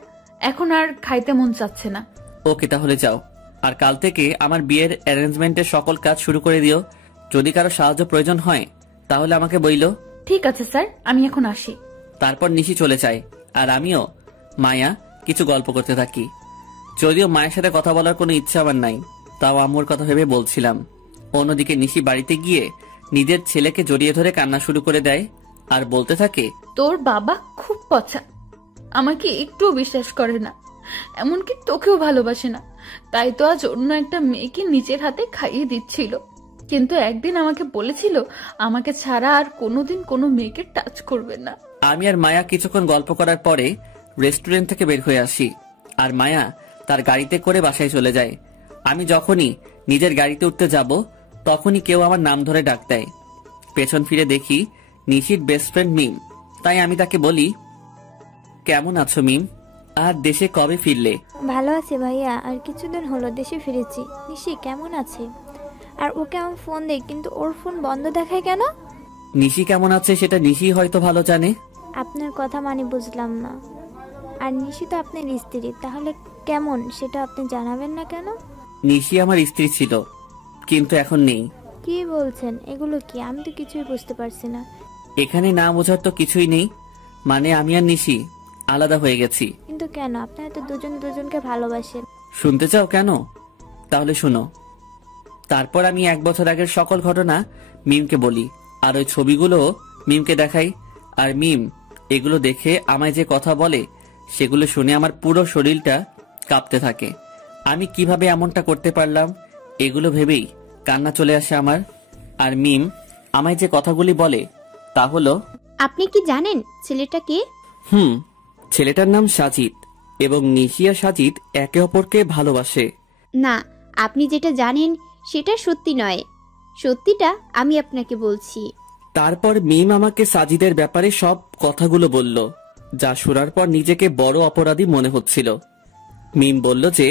এখন আর খাইতে মন চাচ্ছে না। ওকে, তাহলে যাও। আর কাল থেকে আমার বিয়ের অ্যারেঞ্জমেন্টের সকল কাজ শুরু করে দিও। যদি কারো সাহায্য প্রয়োজন হয় তাহলে আমাকে বইলো। ঠিক আছে স্যার, আমি এখন আসি। তারপর নিশি চলে যায়, আর আমিও মায়া কিছু গল্প করতে থাকি। যদিও মায়ের সাথে কথা বলার কোনো ইচ্ছা আমার নাই, তাও আম্মুর কথা ভেবে বলছিলাম। অন্যদিকে নিশি বাড়িতে গিয়ে নিজের ছেলেকে জড়িয়ে ধরে কান্না শুরু করে দেয় আর বলতে থাকে, তোর বাবা খুব পচা, আমাকে একটুও বিশ্বাস করে না, এমনকি তোকেও ভালোবাসে না। তাই তো আজ অন্য একটা মেয়েকে নিজের হাতে খাইয়ে দিচ্ছিল, কিন্তু একদিন আমাকে বলেছিল আমাকে ছাড়া আর কোনোদিন কোনো মেয়েকে টাচ করবে না। আমি আর মায়া কিছুক্ষণ গল্প করার পরে রেস্টুরেন্ট থেকে বের হয়ে আসি, আর মায়া তার গাড়িতে করে বাসায় চলে যায়। আমি যখনই নিজের গাড়িতে উঠতে যাব তখনই কেউ আমার নাম ধরে ডাক দেয়। পেছন ফিরে দেখি নিশির বেস্ট ফ্রেন্ড মিম। তাই আমি তাকে বলি, কেমন আছো মিম, আর দেশে কবে ফিরলে? ভালো আছি ভাইয়া, আর কিছুদিন হলো দেশে ফিরেছি। নিশি কেমন আছে? আর ওকে আমি ফোন দেই, কিন্তু ওর ফোন বন্ধ দেখায় কেন? নিশি কেমন আছে সেটা নিশি হয়তো ভালো জানে। আপনার কথা মানে বুঝলাম না। আর নিশি তো আপনার স্ত্রী, তাহলে কেমন সেটা আপনি জানাবেন না কেন? নিশি আমার স্ত্রী ছিল, কিন্তু এখন নেই। কি বলছেন এগুলো? কি আমি তো কিছুই বুঝতে পারছি না। এখানে না বোঝার তো কিছুই নেই, মানে আমি আর নিশি আলাদা হয়ে গেছি। কিন্তু কেন? আপনারা তো দুজন দুজনকে ভালোবাসেন। শুনতে চাও কেন? তাহলে শুনো। তারপর আমি 1 বছর আগের সকল ঘটনা মিমকে বলি, আর ওই ছবিগুলো মিমকে দেখাই। আর মিম এগুলো দেখে আমায় যে কথা বলে সেগুলো শুনে আমার পুরো শরীরটা কাঁপতে থাকে। আমি কিভাবে এমনটা করতে পারলাম এগুলো ভেবেই কান্না চলে আসে আমার। আর মিম আমায় যে কথাগুলি বলে তা হলো, আপনি কি জানেন ছেলেটা কে? ছেলেটার নাম সাজিদ, এবং নিশি আর সাজিদ একে অপরকে ভালোবাসে। না, আপনি যেটা জানেন সেটা সত্যি নয়। সত্যিটা আমি আপনাকে বলছি। তারপর মিম আমাকে সাজিদের ব্যাপারে সব কথাগুলো বলল, যা শোনার পর নিজেকে বড় অপরাধী মনে হচ্ছিল। মিম বলল যে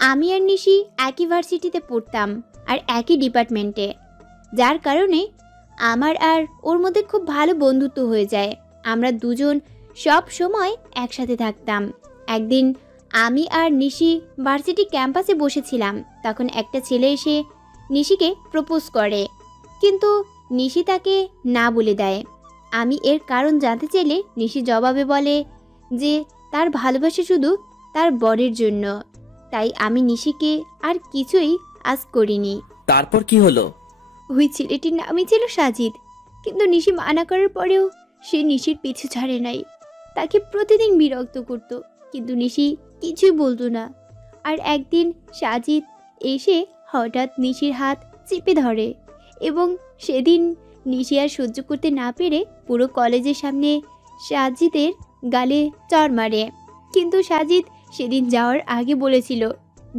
আমি আর নিশি একই ভার্সিটিতে পড়তাম আর একই ডিপার্টমেন্টে, যার কারণে আমার আর ওর মধ্যে খুব ভালো বন্ধুত্ব হয়ে যায়। আমরা দুজন সব সময় একসাথে থাকতাম। একদিন আমি আর নিশি ভার্সিটি ক্যাম্পাসে বসেছিলাম, তখন একটা ছেলে এসে নিশিকে প্রপোজ করে, কিন্তু নিশি তাকে না বলে দেয়। আমি এর কারণ জানতে চাইলে নিশি জবাবে বলে যে তার ভালোবাসা শুধু তার বরের জন্য। তাই আমি নিশিকে আর কিছুই আজ করিনি। তারপর কি হলো? ওই ছেলেটির নামই ছিল সাজিদ, কিন্তু নিশি মানা করার পরেও সে নিশির পিছু ছাড়ে নাই। তাকে প্রতিদিন বিরক্ত করত, কিন্তু নিশি কিছুই বলতো না। আর একদিন সাজিদ এসে হঠাৎ নিশির হাত চেপে ধরে, এবং সেদিন নিশি আর সহ্য করতে না পেরে পুরো কলেজের সামনে সাজিদের গালে চড় মারে। কিন্তু সাজিদ সেদিন যাওয়ার আগে বলেছিল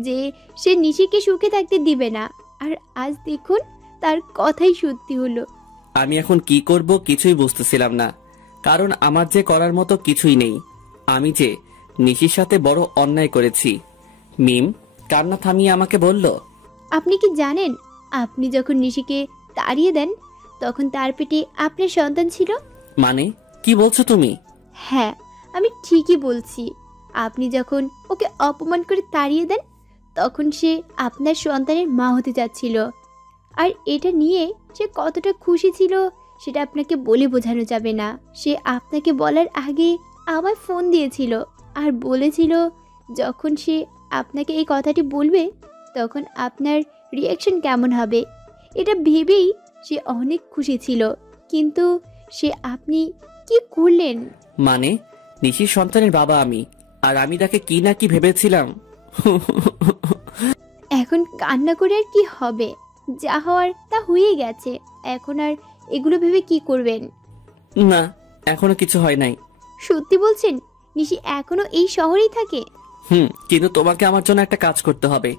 যে সে নিশিকে সুখে থাকতে দিবে না, আর আজ দেখুন তার কথাই সত্যি হলো। আমি এখন কি করব কিছুই বুঝতেছিলাম না, কারণ আমার যে করার মতো কিছুই নেই। আমি যে নিশির সাথে বড় অন্যায় করেছি। মিম কান্না থামিয়ে আমাকে বলল, আপনি কি জানেন আপনি যখন নিশিকে তাড়িয়ে দেন তখন তার পেটে আপনার সন্তান ছিল? মানে কি বলছো তুমি? হ্যাঁ, আমি ঠিকই বলছি। আপনি যখন ওকে অপমান করে তাড়িয়ে দেন তখন সে আপনার সন্তানের মা হতে যাচ্ছিল। আর এটা নিয়ে সে কতটা খুশি ছিল সেটা আপনাকে বলে বোঝানো যাবে না। সে আপনাকে বলার আগে আমার ফোন দিয়েছিল আর বলেছিল যখন সে আপনাকে এই কথাটি বলবে তখন আপনার রিয়াকশন কেমন হবে, এটা ভেবেই সে অনেক খুশি ছিল। কিন্তু আপনি কি করলেন? মানে নিশির সন্তানের বাবা আমি, আর আমি তাকে কি না কি ভেবেছিলাম। এখন কান্না করে আর কি হবে? যা হওয়ার তা হয়ে গেছে। এখন আর এগুলো ভেবে কি করবেন? না, এখনো কিছু হয় নাই। সত্যি বলছেন? নিশি এখনো এই শহরেই থাকে? কিন্তু তোমাকে আমার জন্য একটা কাজ করতে হবে,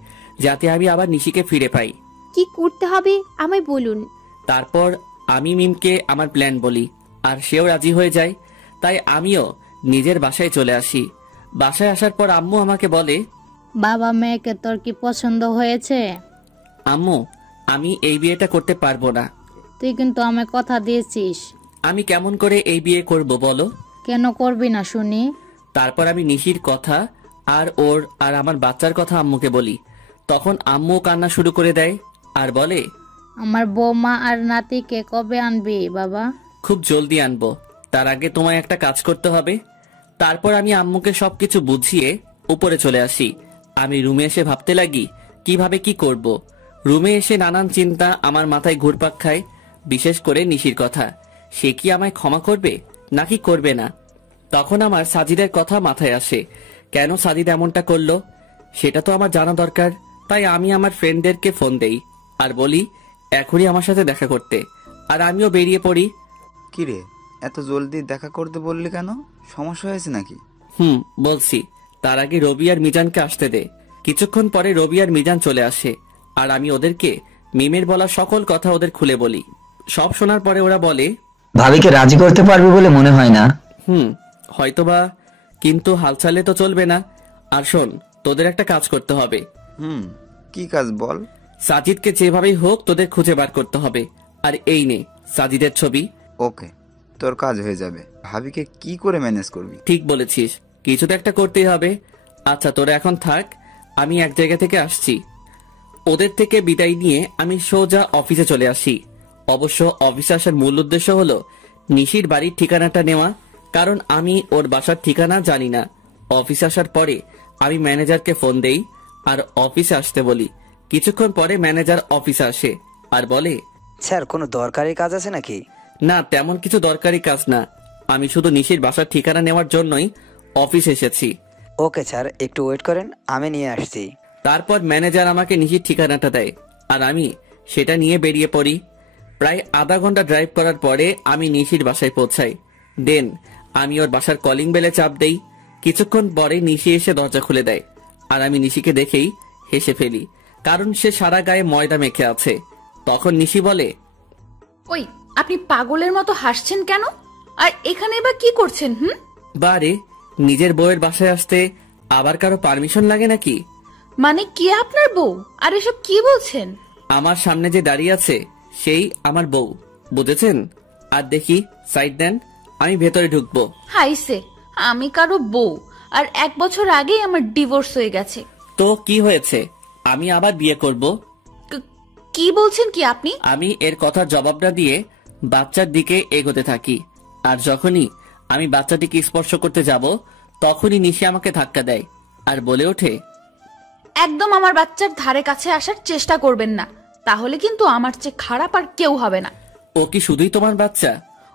যাতে আমি আবার নিশিকে ফিরে পাই। কি করতে হবে আমায় বলুন। তারপর আমি মিমকে আমার প্ল্যান বলি, আর সেও রাজি হয়ে যায়। তাই আমিও নিজের বাসায় চলে আসি। বাসায় আসার পর আম্মু আমাকে বলে, বাবা মেয়েকে তোর কি পছন্দ হয়েছে? আম্মু আমি এই বিয়েটা করতে পারবো না। তুই কিন্তু আমায় কথা দিয়েছিস। আমি কেমন করে এই বিয়ে করব বলো? কেন করবি না শুনি? তারপর আমি নিশির কথা আর ওর আর আমার বাচ্চার কথা আম্মুকে বলি। তখন আম্মু কান্না শুরু করে দেয় আর বলে, আমার বৌমা আর নাতিকে কবে আনবি বাবা? খুব জলদি আনবো, তার আগে তোমায় একটা কাজ করতে হবে। তারপর আমি আম্মুকে সবকিছু বুঝিয়ে উপরে চলে আসি। আমি রুমে এসে ভাবতে লাগি কিভাবে কি করব। রুমে এসে নানান চিন্তা আমার মাথায় ঘুরপাক খায়, বিশেষ করে নিশির কথা। সে কি আমায় ক্ষমা করবে নাকি করবে না? তখন আমার সাজিদের কথা মাথায় আসে। কেন সাজিদ এমনটা করলো সেটা তো আমার জানা দরকার। তাই আমি আমার ফ্রেন্ডদেরকে ফোন দেই আর বলি এখনই আমার সাথে দেখা করতে, আর আমিও বেরিয়ে পড়ি। কিরে, এত জলদি দেখা করতে বললি কেন? সমস্যা হয়েছে নাকি? বলছি। তার আগে রবি আর মিজানকে আসতে দে। কিছুক্ষণ পরে রবি আর মিজান চলে আসে, আর আমি ওদেরকে মিমের বলা সকল কথা ওদের খুলে বলি। সব শোনার পরে ওরা বলে, ভাবিকে রাজি করতে পারবি বলে মনে হয় না। হয়তোবা, কিন্তু হালচালে তো চলবে না। আর শোন, তোদের একটা কাজ করতে হবে। কি কাজ বল? সাজিদকে যেভাবেই হোক তোদের খুঁজে বার করতে হবে। আর এই নে সাজিদের ছবি। ওকে, তোর কাজ হয়ে যাবে। ভাবিকে কি করে ম্যানেজ করবি? ঠিক বলেছিস, কিছু তো একটা করতেই হবে। আচ্ছা তোরা এখন থাক, আমি এক জায়গা থেকে আসছি। ওদের থেকে বিদায় নিয়ে আমি সোজা অফিসে চলে আসি। অবশ্য অফিসে আসার মূল উদ্দেশ্য হলো নিশির বাড়ির ঠিকানাটা নেওয়া, কারণ আমি ওর বাসার ঠিকানা জানি না। অফিসে আসার পরে আমি ম্যানেজারকে ফোন দেই আর অফিসে আসতে বলি। কিছুক্ষণ পরে ম্যানেজার অফিসে আসে আর বলে, স্যার কোনো দরকারি কাজ আছে নাকি? না তেমন কিছু দরকারি কাজ না, আমি শুধু নিশির বাসার ঠিকানা নেওয়ার জন্যই অফিসে এসেছি। ওকে স্যার, একটু ওয়েট করেন, আমি নিয়ে আসছি। তারপর ম্যানেজার আমাকে নিশির ঠিকানাটা দেয় আর আমি সেটা নিয়ে বেরিয়ে পড়ি। প্রায় আধা ঘন্টা ড্রাইভ করার পরে আমি নিশির বাসায় পৌঁছাই। দেন আমি ওর বাসার কলিং বেলে চাপ দেই। কিছুক্ষণ পরে নিশি এসে দরজা খুলে দেয় আর আমি নিশিকে দেখেই হেসে ফেলি, কারণ সে সারা গায়ে ময়দা মেখে আছে। তখন নিশি বলে, ওই আপনি পাগলের মতো হাসছেন কেন? আর এখানে বা কি করছেন? বারে নিজের বউয়ের বাসায় আসতে আবার কারো পারমিশন লাগে নাকি? মানে কি আপনার বউ? আর এসব কি বলছেন? আমার সামনে যে দাঁড়িয়ে আছে সেই আমার বউ, বুঝেছেন? আর দেখি সাইড দেন, আমি ভেতরে ঢুকবো। হাইসে, আমি কারো বউ, আর 1 বছর আগেই আমার ডিভোর্স হয়ে গেছে। তো কি হয়েছে, আমি আবার বিয়ে করব। কি বলছেন কি আপনি? আমি এর কথার জবাব না দিয়ে বাচ্চার দিকে এগোতে থাকি, আর যখনই আমি বাচ্চাটিকে স্পর্শ করতে যাব তখনই নিশি আমাকে ধাক্কা দেয় আর বলে ওঠে, একদম আমার বাচ্চার ধারে কাছে আসার চেষ্টা করবেন না, তাহলে কিন্তু আমার চেয়ে খারাপ আর কেউ হবে না। ও কি শুধুই তোমার বাচ্চা?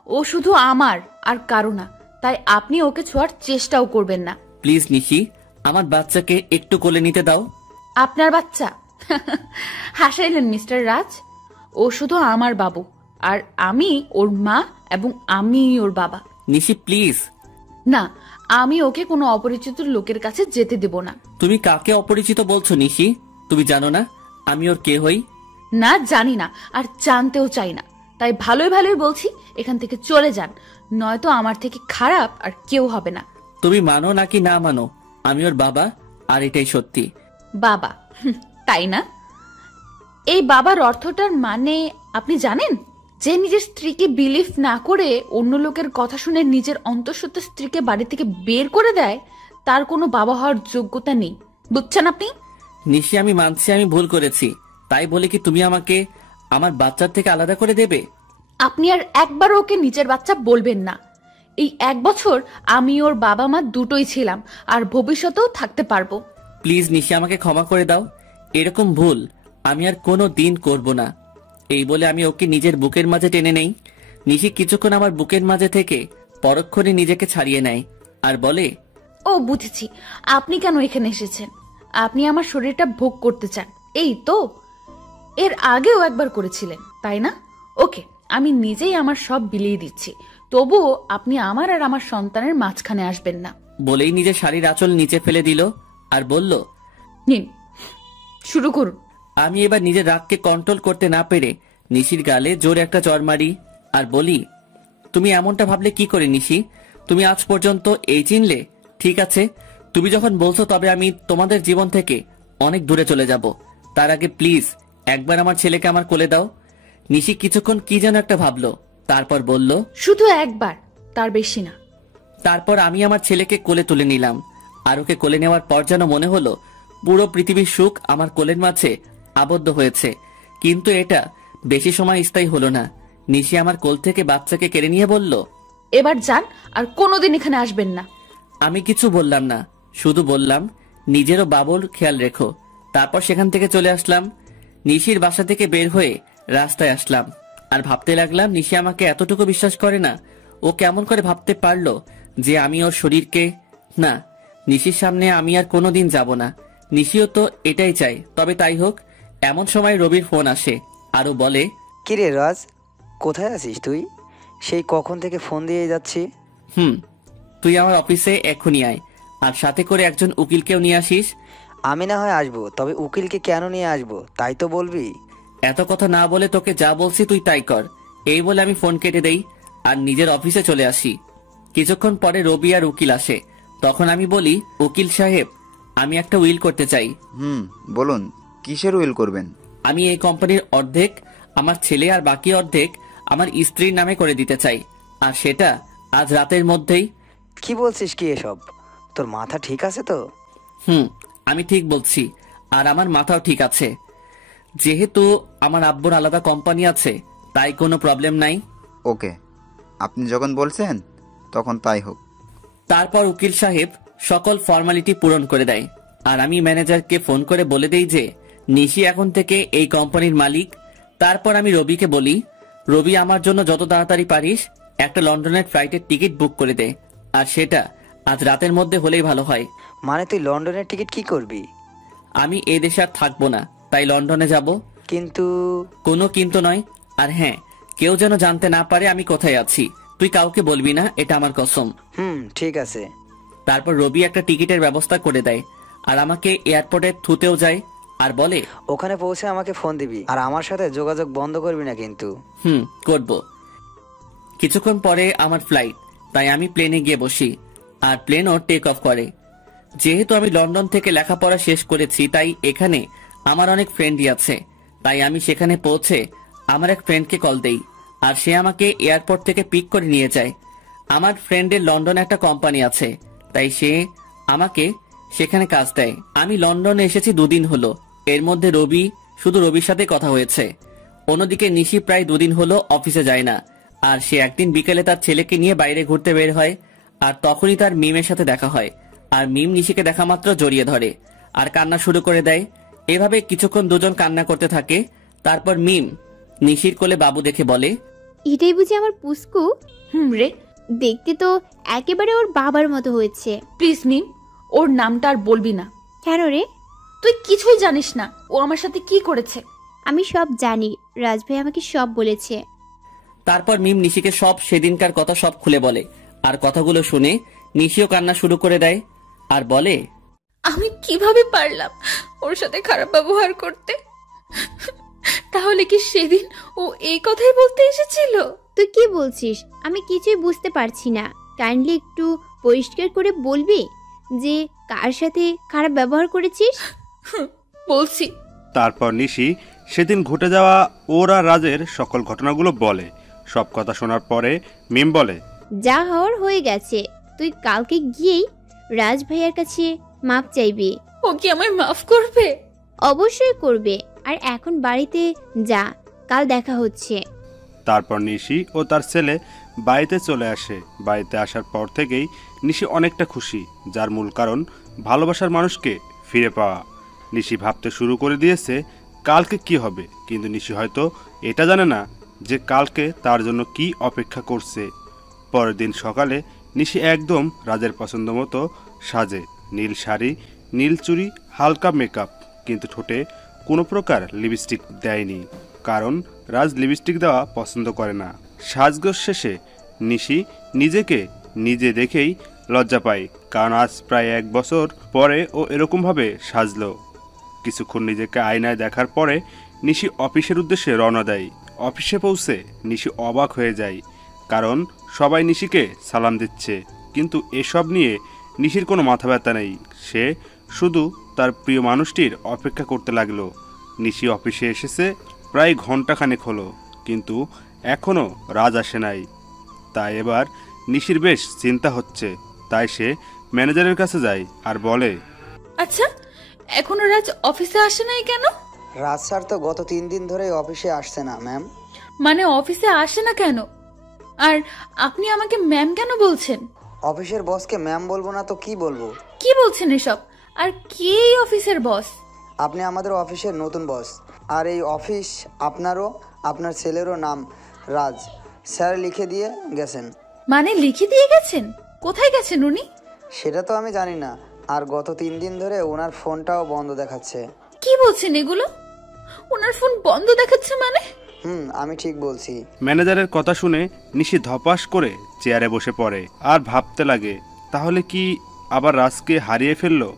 ও শুধু আমার আর কারো না, তাই আপনি ওকে ছোঁয়ার চেষ্টাও করবেন না। প্লিজ নিশি, আমার বাচ্চাকে একটু কোলে নিতে দাও। আপনার বাচ্চা? হাসাইলেন মিস্টার রাজ। ও শুধু আমার বাবু, আর আমি ওর মা, এবং আমি ওর বাবা। নিশি প্লিজ। না, আমি ওকে কোনো অপরিচিত লোকের কাছে যেতে দেব না। তুমি কাকে অপরিচিত বলছো নিশি? তুমি জানো না আমি ওর কে হই? না, জানি না, আর জানতেও চাই না। তাই ভালোই ভালোই বলছি, এখান থেকে চলে যান, নয়তো আমার থেকে খারাপ আর কেউ হবে না। তুমি মানো নাকি না মানো, আমি ওর বাবা, আর এটাই সত্যি। বাবা? তাই না? এই বাবার অর্থটার মানে আপনি জানেন? যে নিজের স্ত্রীকে বিলিভ না করে অন্য লোকের কথা শুনে নিজের অন্তঃসত্ত্বা স্ত্রীকে বাড়ি থেকে বের করে দেয়, তার কোনো বাবা হওয়ার যোগ্যতা নেই, বুঝছেন আপনি? নিশি আমি মানছি আমি ভুল করেছি, তাই বলে কি তুমি আমাকে আমার বাচ্চার থেকে আলাদা করে দেবে? আপনি আর একবার ওকে নিজের বাচ্চা বলবেন না। এই 1 বছর আমি ওর বাবা মা দুটোই ছিলাম, আর ভবিষ্যতেও থাকতে পারবো। প্লিজ নিশি আমাকে ক্ষমা করে দাও, এরকম ভুল আমি আর কোনো দিন করব না। এই বলে আমি ওকে নিজের বুকের মাঝে টেনে নেই। নিশি কিছুক্ষণ আমার বুকের মাঝে থেকে পরক্ষণে নিজেকে ছাড়িয়ে নেয় আর বলে, ও বুঝেছি, আপনি কেন এখানে এসেছেন। আপনি আমার শরীরটা ভোগ করতে চান, এই তো? এর আগেও একবার করেছিলেন, তাই না? ওকে, আমি নিজেই আমার সব বিলিয়ে দিচ্ছি, তবুও আপনি আমার আর আমার সন্তানের মাঝখানে আসবেন না। বলেই নিজের শাড়ির আঁচল নিচে ফেলে দিল আর বলল, নিন, শুরু করুন। আমি এবার নিজের রাগকে কন্ট্রোল করতে না পেরে নিশির গালে জোরে একটা চড় মারি আর বলি, তুমি এমনটা ভাবলে কি করে নিশি? তুমি আজ পর্যন্ত এই চিনলে? ঠিক আছে, তুমি যখন বলছো তবে আমি তোমাদের জীবন থেকে অনেক দূরে চলে যাব। তার আগে প্লিজ একবার আমার ছেলেকে আমার কোলে দাও। নিশি কিছুক্ষণ কি যেন একটা ভাবলো, তারপর বলল, শুধু একবার, তার বেশি না। তারপর আমি আমার ছেলেকে কোলে তুলে নিলাম, আর ওকে কোলে নেওয়ার পর যেন মনে হলো পুরো পৃথিবীর সুখ আমার কোলের মাঝে আবদ্ধ হয়েছে। কিন্তু এটা বেশি সময় স্থায়ী হলো না। নিশি আমার কোল থেকে বাচ্চাকে কেড়ে নিয়ে বলল, এবার যান, আর কোনোদিন এখানে আসবেন না। আমি কিছু বললাম না, শুধু বললাম নিজেরও বাবুর খেয়াল রেখো। তারপর সেখান থেকে চলে আসলাম। নিশির বাসা থেকে বের হয়ে রাস্তায় আসলাম আর ভাবতে লাগলাম নিশি আমাকে এতটুকু বিশ্বাস করে না। ও কেমন করে ভাবতে পারলো যে আমি ওর শরীরকে? না, নিশির সামনে আমি আর কোনোদিন যাব না। নিশিও তো এটাই চাই, তবে তাই হোক। এমন সময় রবির ফোন আসে আরও বলে, কিরে রাজ, কোথায় আছিস তুই? সেই কখন থেকে ফোন দিয়ে যাচ্ছি। তুই আমার অফিসে এক্ষুনি আয়, আর সাথে করে একজন উকিলকেও নিয়ে আসিস। আমি না হয় আসবো, তবে উকিলকে কেন নিয়ে আসবো তাই তো বলবি। এত কথা না বলে তোকে যা বলছি তুই তাই কর। এই বলে আমি ফোন কেটে দেই আর নিজের অফিসে চলে আসি। কিছুক্ষণ পরে রবি আর উকিল আসে। তখন আমি বলি, উকিল সাহেব, আমি একটা উইল করতে চাই। বলুন, কিসের উইল করবেন? আমি এই কোম্পানির অর্ধেক আমার ছেলে আর বাকি অর্ধেক আমার স্ত্রীর নামে করে দিতে চাই, আর সেটা আজ রাতের মধ্যেই। কি বলছিস কি এসব? তোর মাথা ঠিক আছে তো? আমি ঠিক বলছি, আর আমার মাথাও ঠিক আছে। যেহেতু আমার আব্বুর আলাদা কোম্পানি আছে, তাই কোনো প্রবলেম নাই। ওকে, আপনি যখন বলছেন তখন তাই হোক। তারপর উকিল সাহেব সকল ফর্মালিটি পূরণ করে দেয়, আর আমি ম্যানেজারকে ফোন করে বলে দেই যে নিশি এখন থেকে এই কোম্পানির মালিক। তারপর আমি রবিকে বলি, রবি আমার জন্য যত তাড়াতাড়ি পারিস একটা লন্ডনের ফ্লাইটের টিকিট বুক করে দে, আর সেটা আজ রাতের মধ্যে হলেই ভালো হয়। মানে তুই লন্ডনের টিকিট কি করবি? আমি এই দেশে আর থাকবো না, তাই লন্ডনে যাব। কিন্তু? কোনো কিন্তু নয়। আর হ্যাঁ, কেউ যেন জানতে না পারে আমি কোথায় আছি। তুই কাউকে বলবি না, এটা আমার কসম। ঠিক আছে। তারপর রবি একটা টিকিটের ব্যবস্থা করে দেয়, আর আমাকে এয়ারপোর্টে থুতেও যায়, আর বলে ওখানে পৌঁছে আমাকে ফোন দিবি, আর আমার সাথে যোগাযোগ বন্ধ করবি না কিন্তু। করব। কিছুক্ষণ পরে আমার ফ্লাইট, তাই আমি প্লেনে গিয়ে বসি, আর প্লেনও টেক অফ করে। যেহেতু আমি লন্ডন থেকে লেখাপড়া শেষ করেছি, তাই এখানে আমার অনেক ফ্রেন্ডই আছে। তাই আমি সেখানে পৌঁছে আমার এক ফ্রেন্ডকে কল দেই, আর সে আমাকে এয়ারপোর্ট থেকে পিক করে নিয়ে যায়। আমার ফ্রেন্ডের লন্ডনে একটা কোম্পানি আছে, তাই সে আমাকে সেখানে কাজ দেয়। আমি লন্ডনে এসেছি 2 দিন হলো। এর মধ্যে শুধু রবির সাথে কথা হয়েছে। অন্যদিকে নিশি প্রায় 2 দিন হলো অফিসে যায় না, আর সে একদিন বিকেলে তার ছেলেকে নিয়ে বাইরে ঘুরতে বের হয়, আর তখনই তার মিমের সাথে দেখা হয়। আর মিম নিশিকে দেখা মাত্র জড়িয়ে ধরে আর কান্না শুরু করে দেয়। এভাবে কিছুক্ষণ দুজন কান্না করতে থাকে। তারপর মিম নিশির কোলে বাবু দেখে বলে, এটাই বুঝি আমার পুস্কু? রে, দেখতে তো একেবারে ওর বাবার মতো হয়েছে। প্লিজ মিম, ওর নামটা আর বলবি না। কেন রে? তুই কিছুই জানিস না ও আমার সাথে কি করেছে। আমি সব জানি, রাজ ভাই আমাকে সব বলেছে। তারপর মিম নিশিকে সব সেদিনকার কথা সব খুলে বলে, আর কথাগুলো শুনে নিশিও কান্না শুরু করে দেয়, আর বলে, আমি কিভাবে পারলাম ওর সাথে খারাপ ব্যবহার করতে? তাহলে কি সেদিন ও এই কথাই বলতে এসেছিল? তুই কি বলছিস? আমি কিছুই বুঝতে পারছি না। কাইন্ডলি একটু পরিষ্কার করে বলবি যে কার সাথে খারাপ ব্যবহার করেছিস? বলছি। তারপর নিশি সেদিন ঘটে যাওয়া ওর আর রাজের সকল ঘটনাগুলো বলে। সব কথা শোনার পরে মিম বলে, যা হওয়ার হয়ে গেছে, তুই কালকে গিয়েই রাজ ভাইয়ার কাছে মাপ চাইবি। ও কি আমায় মাফ করবে? অবশ্যই করবে। আর এখন বাড়িতে যা, কাল দেখা হচ্ছে। তারপর নিশি ও তার ছেলে বাড়িতে চলে আসে। বাড়িতে আসার পর থেকেই নিশি অনেকটা খুশি, যার মূল কারণ ভালোবাসার মানুষকে ফিরে পাওয়া। নিশি ভাবতে শুরু করে দিয়েছে কালকে কি হবে, কিন্তু নিশি হয়তো এটা জানে না যে কালকে তার জন্য কি অপেক্ষা করছে। পরের দিন সকালে নিশি একদম রাজের পছন্দ মতো সাজে। নীল শাড়ি, নীল চুড়ি, হালকা মেকআপ, কিন্তু ঠোঁটে কোনো প্রকার লিপস্টিক দেয়নি, কারণ রাজ লিপস্টিক দেওয়া পছন্দ করে না। সাজগোজ শেষে নিশি নিজেকে নিজে দেখেই লজ্জা পায়, কারণ আজ প্রায় 1 বছর পরে ও এরকমভাবে সাজলো। কিছুক্ষণ নিজেকে আয়নায় দেখার পরে নিশি অফিসের উদ্দেশ্যে রওনা দেয়। অফিসে পৌঁছে নিশি অবাক হয়ে যায়, কারণ সবাই নিশিকে সালাম দিচ্ছে, কিন্তু এসব নিয়ে নিশির কোনো মাথা ব্যথা নেই। সে শুধু তার প্রিয় মানুষটির অপেক্ষা করতে লাগলো। নিশি অফিসে এসেছে প্রায় ঘন্টাখানেক হলো, কিন্তু এখনও রাজ আসে নাই। তাই এবার নিশির বেশ চিন্তা হচ্ছে। তাই সে ম্যানেজারের কাছে যায় আর বলে, আচ্ছা, এখনো রাজ অফিসে আসে নাই কেন? রাজ স্যার তো গত 3 দিন ধরে অফিসে আসছে না ম্যাম। মানে অফিসে আসে না কেন? আর আপনি আমাকে ম্যাম কেন বলছেন? অফিসের বসকে ম্যাম বলবো না তো কি বলবো? কি বলছেন এসব? আর কে এই অফিসের বস? আপনি আমাদের অফিসের নতুন বস, আর এই অফিস আপনারও, আপনার ছেলেরও নাম রাজ। স্যার লিখে দিয়ে গেছেন। মানে লিখে দিয়ে গেছেন? কোথায় গেছেন উনি? সেটা তো আমি জানি না, আর গত 3 দিন ধরে ওনার ফোনটাও বন্ধ দেখাচ্ছে। কি বলছেন এগুলো? ওনার ফোন বন্ধ দেখাচ্ছে মানে? আমি ঠিক বলছি। ম্যানেজারের কথা শুনে নিশি ধপাস করে চেয়ারে বসে পড়ে আর ভাবতে লাগে, তাহলে কি আবার রাজকে হারিয়ে ফেললো?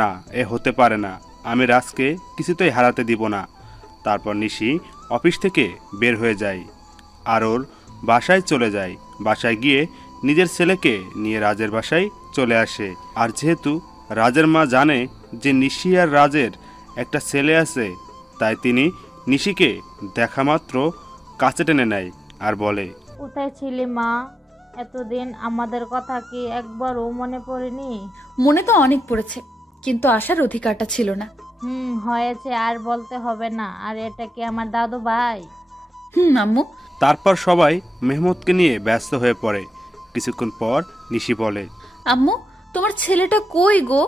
না, এ হতে পারে না। আমি রাজকে কিছুতেই হারাতে দিব না। তারপর নিশি অফিস থেকে বের হয়ে যায় আর ওর বাসায় চলে যায়। বাসায় গিয়ে নিজের ছেলেকে নিয়ে রাজের বাসায় চলে আসে। আর যেহেতু রাজের মা জানে যে নিশি আর রাজের একটা ছেলে আছে, তাই তিনি নিশিকে দেখা মাত্র কাছে টেনে নেয় আর বলে, কোথায় ছিলে মা? এতদিন আমাদের কথা কি একবারও মনে পড়েনি? মনে তো অনেক পড়েছে, কিন্তু আসার অধিকারটা ছিল না। হয়েছে, আর বলতে হবে না। আর এটা কি আমার দাদু ভাই? আম্মু। তারপর সবাই মেহমুদকে নিয়ে ব্যস্ত হয়ে পড়ে। কিছুক্ষণ পর নিশি বলে, আম্মু, তোমার ছেলেটা কই গো?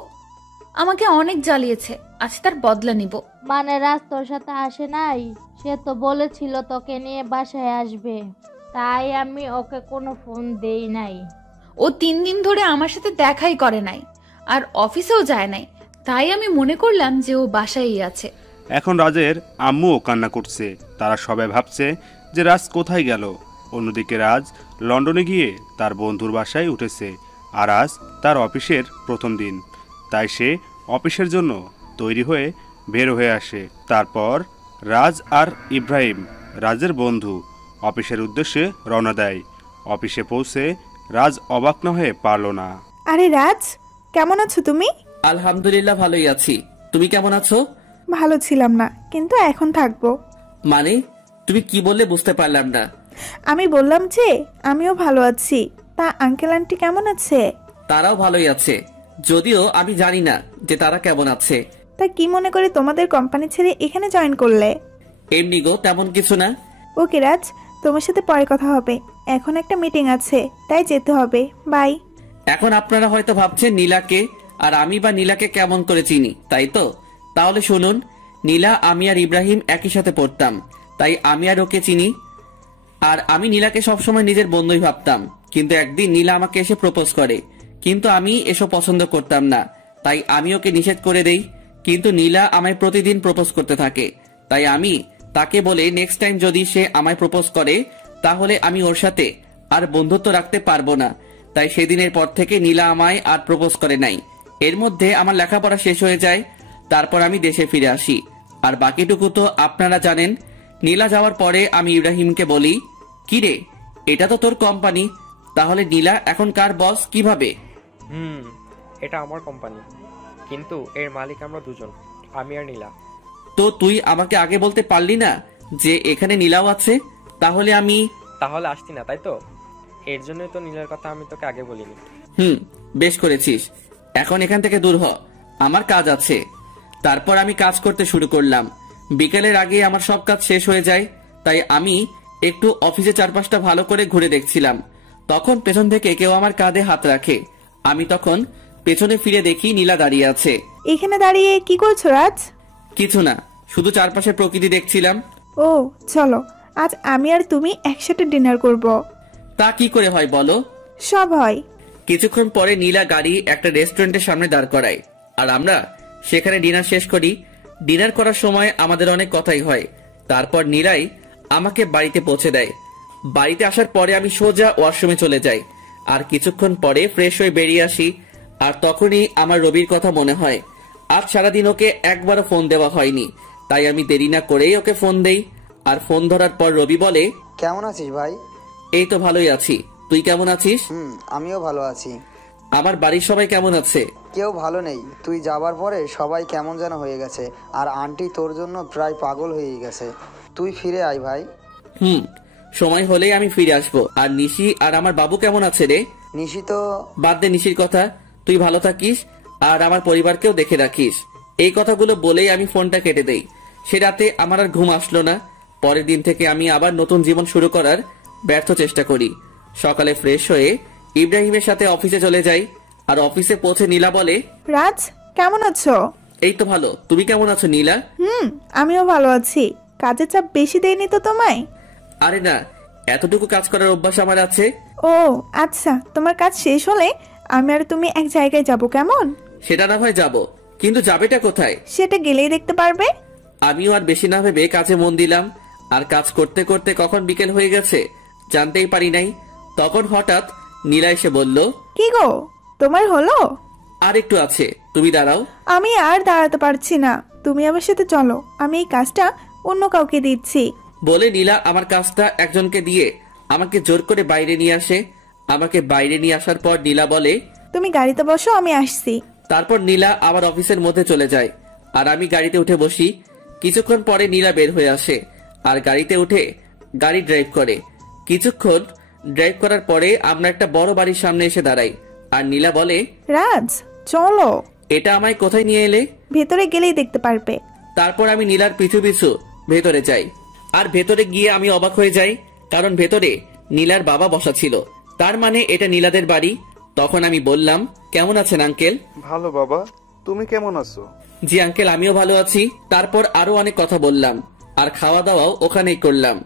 আমাকে অনেক জ্বালিয়েছে, আজ তার বদলা নিব। মানে রাজ তোর সাথে আসে নাই? সে তো বলেছিল তোকে নিয়ে বাসায় আসবে, তাই আমি ওকে কোনো ফোন দেই নাই। ও 3 দিন ধরে আমার সাথে দেখাই করে নাই, আর অফিসেও যায় নাই, তাই আমি মনে করলাম যে ও বাসায়ই আছে। এখন রাজের আম্মুও কান্না করছে। তারা সবাই ভাবছে যে রাজ কোথায় গেল। অন্যদিকে রাজ লন্ডনে গিয়ে তার বন্ধুর বাসায় উঠেছে, আর আজ তার অফিসের প্রথম দিন, তাই সে অফিসের জন্য তৈরি হয়ে বের হয়ে আসে। তারপর রাজ আর ইব্রাহিম, রাজের বন্ধু, অফিসের উদ্দেশ্যে রওনা দেয়। অফিসে পৌঁছে রাজ অবাক না হয়ে পারল না। আরে রাজ, কেমন আছো তুমি? আলহামদুলিল্লাহ ভালোই আছি। তুমি কেমন আছো? ভালো ছিলাম না, কিন্তু এখন থাকবো। মানে তুমি কি বললে বুঝতে পারলাম না। আমি বললাম যে আমিও ভালো আছি। তা আঙ্কেল আন্টি কেমন আছে? তারাও ভালোই আছে, যদিও আমি জানি না যে তারা কেমন আছে। তা কি মনে করে তোমাদের কোম্পানি ছেড়ে এখানে জয়েন করলে? এমনি গো, তেমন কিছু না। ওকে রাজ, তোমার সাথে পরে কথা হবে, এখন একটা মিটিং আছে, তাই যেতে হবে। বাই। এখন আপনারা হয়তো ভাবছেন নীলাকে আর আমি বা নীলাকে কেমন করে চিনি, তাই তো? তাহলে শুনুন, নীলা, আমি আর ইব্রাহিম একই সাথে পড়তাম, তাই আমি আর ওকে চিনি। আর আমি নীলাকে সবসময় নিজের বন্ধুই ভাবতাম, কিন্তু একদিন নীলা আমাকে এসে প্রপোজ করে, কিন্তু আমি এসব পছন্দ করতাম না, তাই আমি ওকে নিষেধ করে দেই। কিন্তু নীলা আমায় প্রতিদিন প্রপোজ করতে থাকে, তাই আমি তাকে বলে নেক্সট টাইম যদি সে আমায় প্রপোজ করে তাহলে আমি ওর সাথে আর বন্ধুত্ব রাখতে পারবো না। তাই সেদিনের পর থেকে নীলা আমায় আর প্রপোজ করে নাই। এর মধ্যে আমার লেখাপড়া শেষ হয়ে যায়, তারপর আমি দেশে ফিরে আসি। আর বাকিটুকু তো আপনারা জানেন। নীলা যাওয়ার পরে আমি ইব্রাহিমকে বলি, কি রে, এটা তো তোর কোম্পানি, তাহলে নীলা এখন কার বস কিভাবে? এটা আমার কোম্পানি, কিন্তু এর মালিক আমরা দুজন, আমি আর নীলা। তো তুই আমাকে আগে বলতে পারলি না যে এখানে নীলাও আছে? তাহলে আসতি না, তাই তো? এর জন্যই তো নীলার কথা আমি তোকে আগে বলিনি। বেশ করেছিস। এখন এখান থেকে দূর হ, আমার কাজ আছে। তারপর আমি কাজ করতে শুরু করলাম। বিকেলের আগে আমার সব কাজ শেষ হয়ে যায়, তাই আমি একটু অফিসে চারপাশটা ভালো করে ঘুরে দেখছিলাম। তখন পেছন থেকে কেউ আমার কাঁধে হাত রাখে। আমি তখন পেছনে ফিরে দেখি নীলা দাঁড়িয়ে আছে। এখানে দাঁড়িয়ে কি করছো রাজ? কিছু না, শুধু চারপাশের প্রকৃতি দেখছিলাম। ও চলো, আজ আমি আর তুমি একসাথে ডিনার করব। তা কি করে হয় বলো? সব হয়। কিছুক্ষণ পরে নীলা গাড়ি একটা রেস্টুরেন্টের সামনে দাঁড় করায়, আর আমরা সেখানে ডিনার শেষ করি। ডিনার করার সময় আমাদের অনেক কথাই হয়। তারপর নীলাই আমাকে বাড়িতে পৌঁছে দেয়। বাড়িতে আসার পরে আমি সোজা ওয়াশরুমে চলে যাই, আর কিছুক্ষণ পরে ফ্রেশ হয়ে বেরিয়ে আসি। আর তখনই আমার রবির কথা মনে হয়। আজ সারাদিন ওকে একবারও ফোন দেওয়া হয়নি, তাই আমি দেরি না করেই ওকে ফোন দেই। আর ফোন ধরার পর রবি বলে, কেমন আছিস ভাই? এই তো ভালোই আছি, তুই কেমন আছিস? আমিও ভালো আছি। আমার বাড়ির সবাই কেমন আছে? কেউ ভালো নেই, তুই যাবার পরে সবাই কেমন যেন হয়ে গেছে, আর আন্টি তোর জন্য প্রায় পাগল হয়ে গেছে। তুই ফিরে আয় ভাই। সময় হলেই আমি ফিরে আসবো। আর নিশি আর আমার বাবু কেমন আছে রে? নিশি তো বাদ দে নিশির কথা, তুই ভালো থাকিস আর আমার পরিবারকেও দেখে রাখিস। এই কথাগুলো বলেই আমি ফোনটা কেটে দেই। সে রাতে আমার আর ঘুম আসলো না। পরের দিন থেকে আমি আবার নতুন জীবন শুরু করার ব্যর্থ চেষ্টা করি। সকালে ফ্রেশ হয়ে ইব্রাহিমের সাথে অফিসে চলে যাই। আর অফিসে পৌঁছে নীলা বলে, রাজ কেমন আছো? এই তো ভালো, তুমি কেমন আছো নীলা? আমিও ভালো আছি। কাজের চাপ বেশি দেয়নি তো তোমায়? আরে না, এতটুকু কাজ করার অভ্যাস আমার আছে। ও আচ্ছা, তোমার কাজ শেষ হলে আমি আর তুমি এক জায়গায় যাব, কেমন? সেটা না হয় যাব, কিন্তু যাবেটা কোথায়? সেটা গেলেই দেখতে পারবে। আমিও আর বেশি না ভেবে কাজে মন দিলাম। আর কাজ করতে করতে কখন বিকেল হয়ে গেছে জানতেই পারি নাই। তখন হঠাৎ নীলা এসে বলল, কি গো, তোমার হলো? আর একটু আছে, তুমি দাঁড়াও। আমি আর দাঁড়াতে পারছি না, তুমি আমার সাথে চলো, আমি এই কাজটা অন্য কাউকে দিচ্ছি। বলে নীলা আমার কাজটা একজনকে দিয়ে আমাকে জোর করে বাইরে নিয়ে আসে। আমাকে বাইরে নিয়ে আসার পর নীলা বলে, তুমি গাড়িতে বসো, আমি আসছি। তারপর নীলা আমার অফিসের মধ্যে চলে যায়, আর আমি গাড়িতে উঠে বসি। কিছুক্ষণ পরে নীলা বের হয়ে আসে আর গাড়িতে উঠে গাড়ি ড্রাইভ করে। কিছুক্ষণ ড্রাইভ করার পরে আমরা একটা বড় বাড়ির সামনে এসে দাঁড়াই, আর নীলা বলে, রাজ চলো। এটা আমায় কোথায় নিয়ে এলে? ভেতরে গেলেই দেখতে পারবে। তারপর আমি নীলার পিছু পিছু ভেতরে যাই, আর ভেতরে গিয়ে আমি অবাক হয়ে যাই, কারণ ভেতরে নীলার বাবা বসা ছিল। তার মানে এটা নীলাদের বাড়ি। তখন আমি বললাম, কেমন আছেন আঙ্কেল? ভালো বাবা, তুমি কেমন আছো? জি আঙ্কেল, আমিও ভালো আছি। তারপর আরো অনেক কথা বললাম, আর খাওয়া দাওয়াও ওখানেই করলাম।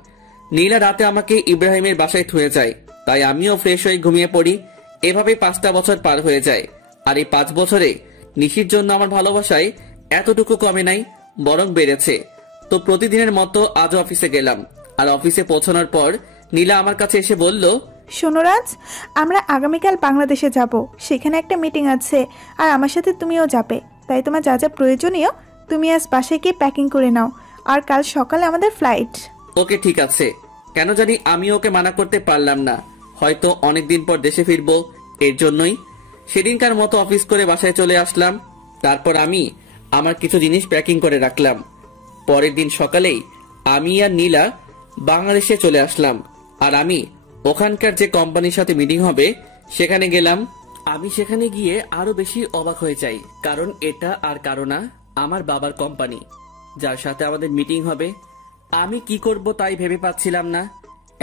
নীলা রাতে আমাকে ইব্রাহিমের বাসায় থুয়ে যায়, তাই আমিও ফ্রেশ হয়ে ঘুমিয়ে পড়ি। এভাবে 5টা বছর পার হয়ে যায়, আর এই 5 বছরে নিশির জন্য আমার ভালোবাসায় এতটুকু কমে নাই, বরং বেড়েছে। তো প্রতিদিনের মতো আজ অফিসে গেলাম, আর অফিসে পৌঁছানোর পর নীলা আমার কাছে এসে বলল, শোনো রাজ, আমরা আগামীকাল বাংলাদেশে যাব। সেখানে একটা মিটিং আছে, আর আমার সাথে তুমিও যাবে। তাই তোমার যা যা প্রয়োজনীয় তুমি আজ বাসায় গিয়ে প্যাকিং করে নাও, আর কাল সকালে আমাদের ফ্লাইট। ওকে ঠিক আছে। কেন জানি আমি ওকে মানা করতে পারলাম না, হয়তো অনেকদিন পর দেশে ফিরবো, এর জন্যই সেদিনকার মতো অফিস করে বাসায় চলে আসলাম। তারপর আমি আমার কিছু জিনিস প্যাকিং করে রাখলাম। পরের দিন সকালেই আমি আর নীলা বাংলাদেশে চলে আসলাম, আর আমি ওখানকার যে কোম্পানির সাথে মিটিং হবে সেখানে গেলাম। আমি সেখানে গিয়ে আরো বেশি অবাক হয়ে যাই, কারণ এটা আর কারো না, আমার বাবার কোম্পানি, যার সাথে আমাদের মিটিং হবে। আমি কি করব তাই ভেবে পাচ্ছিলাম না।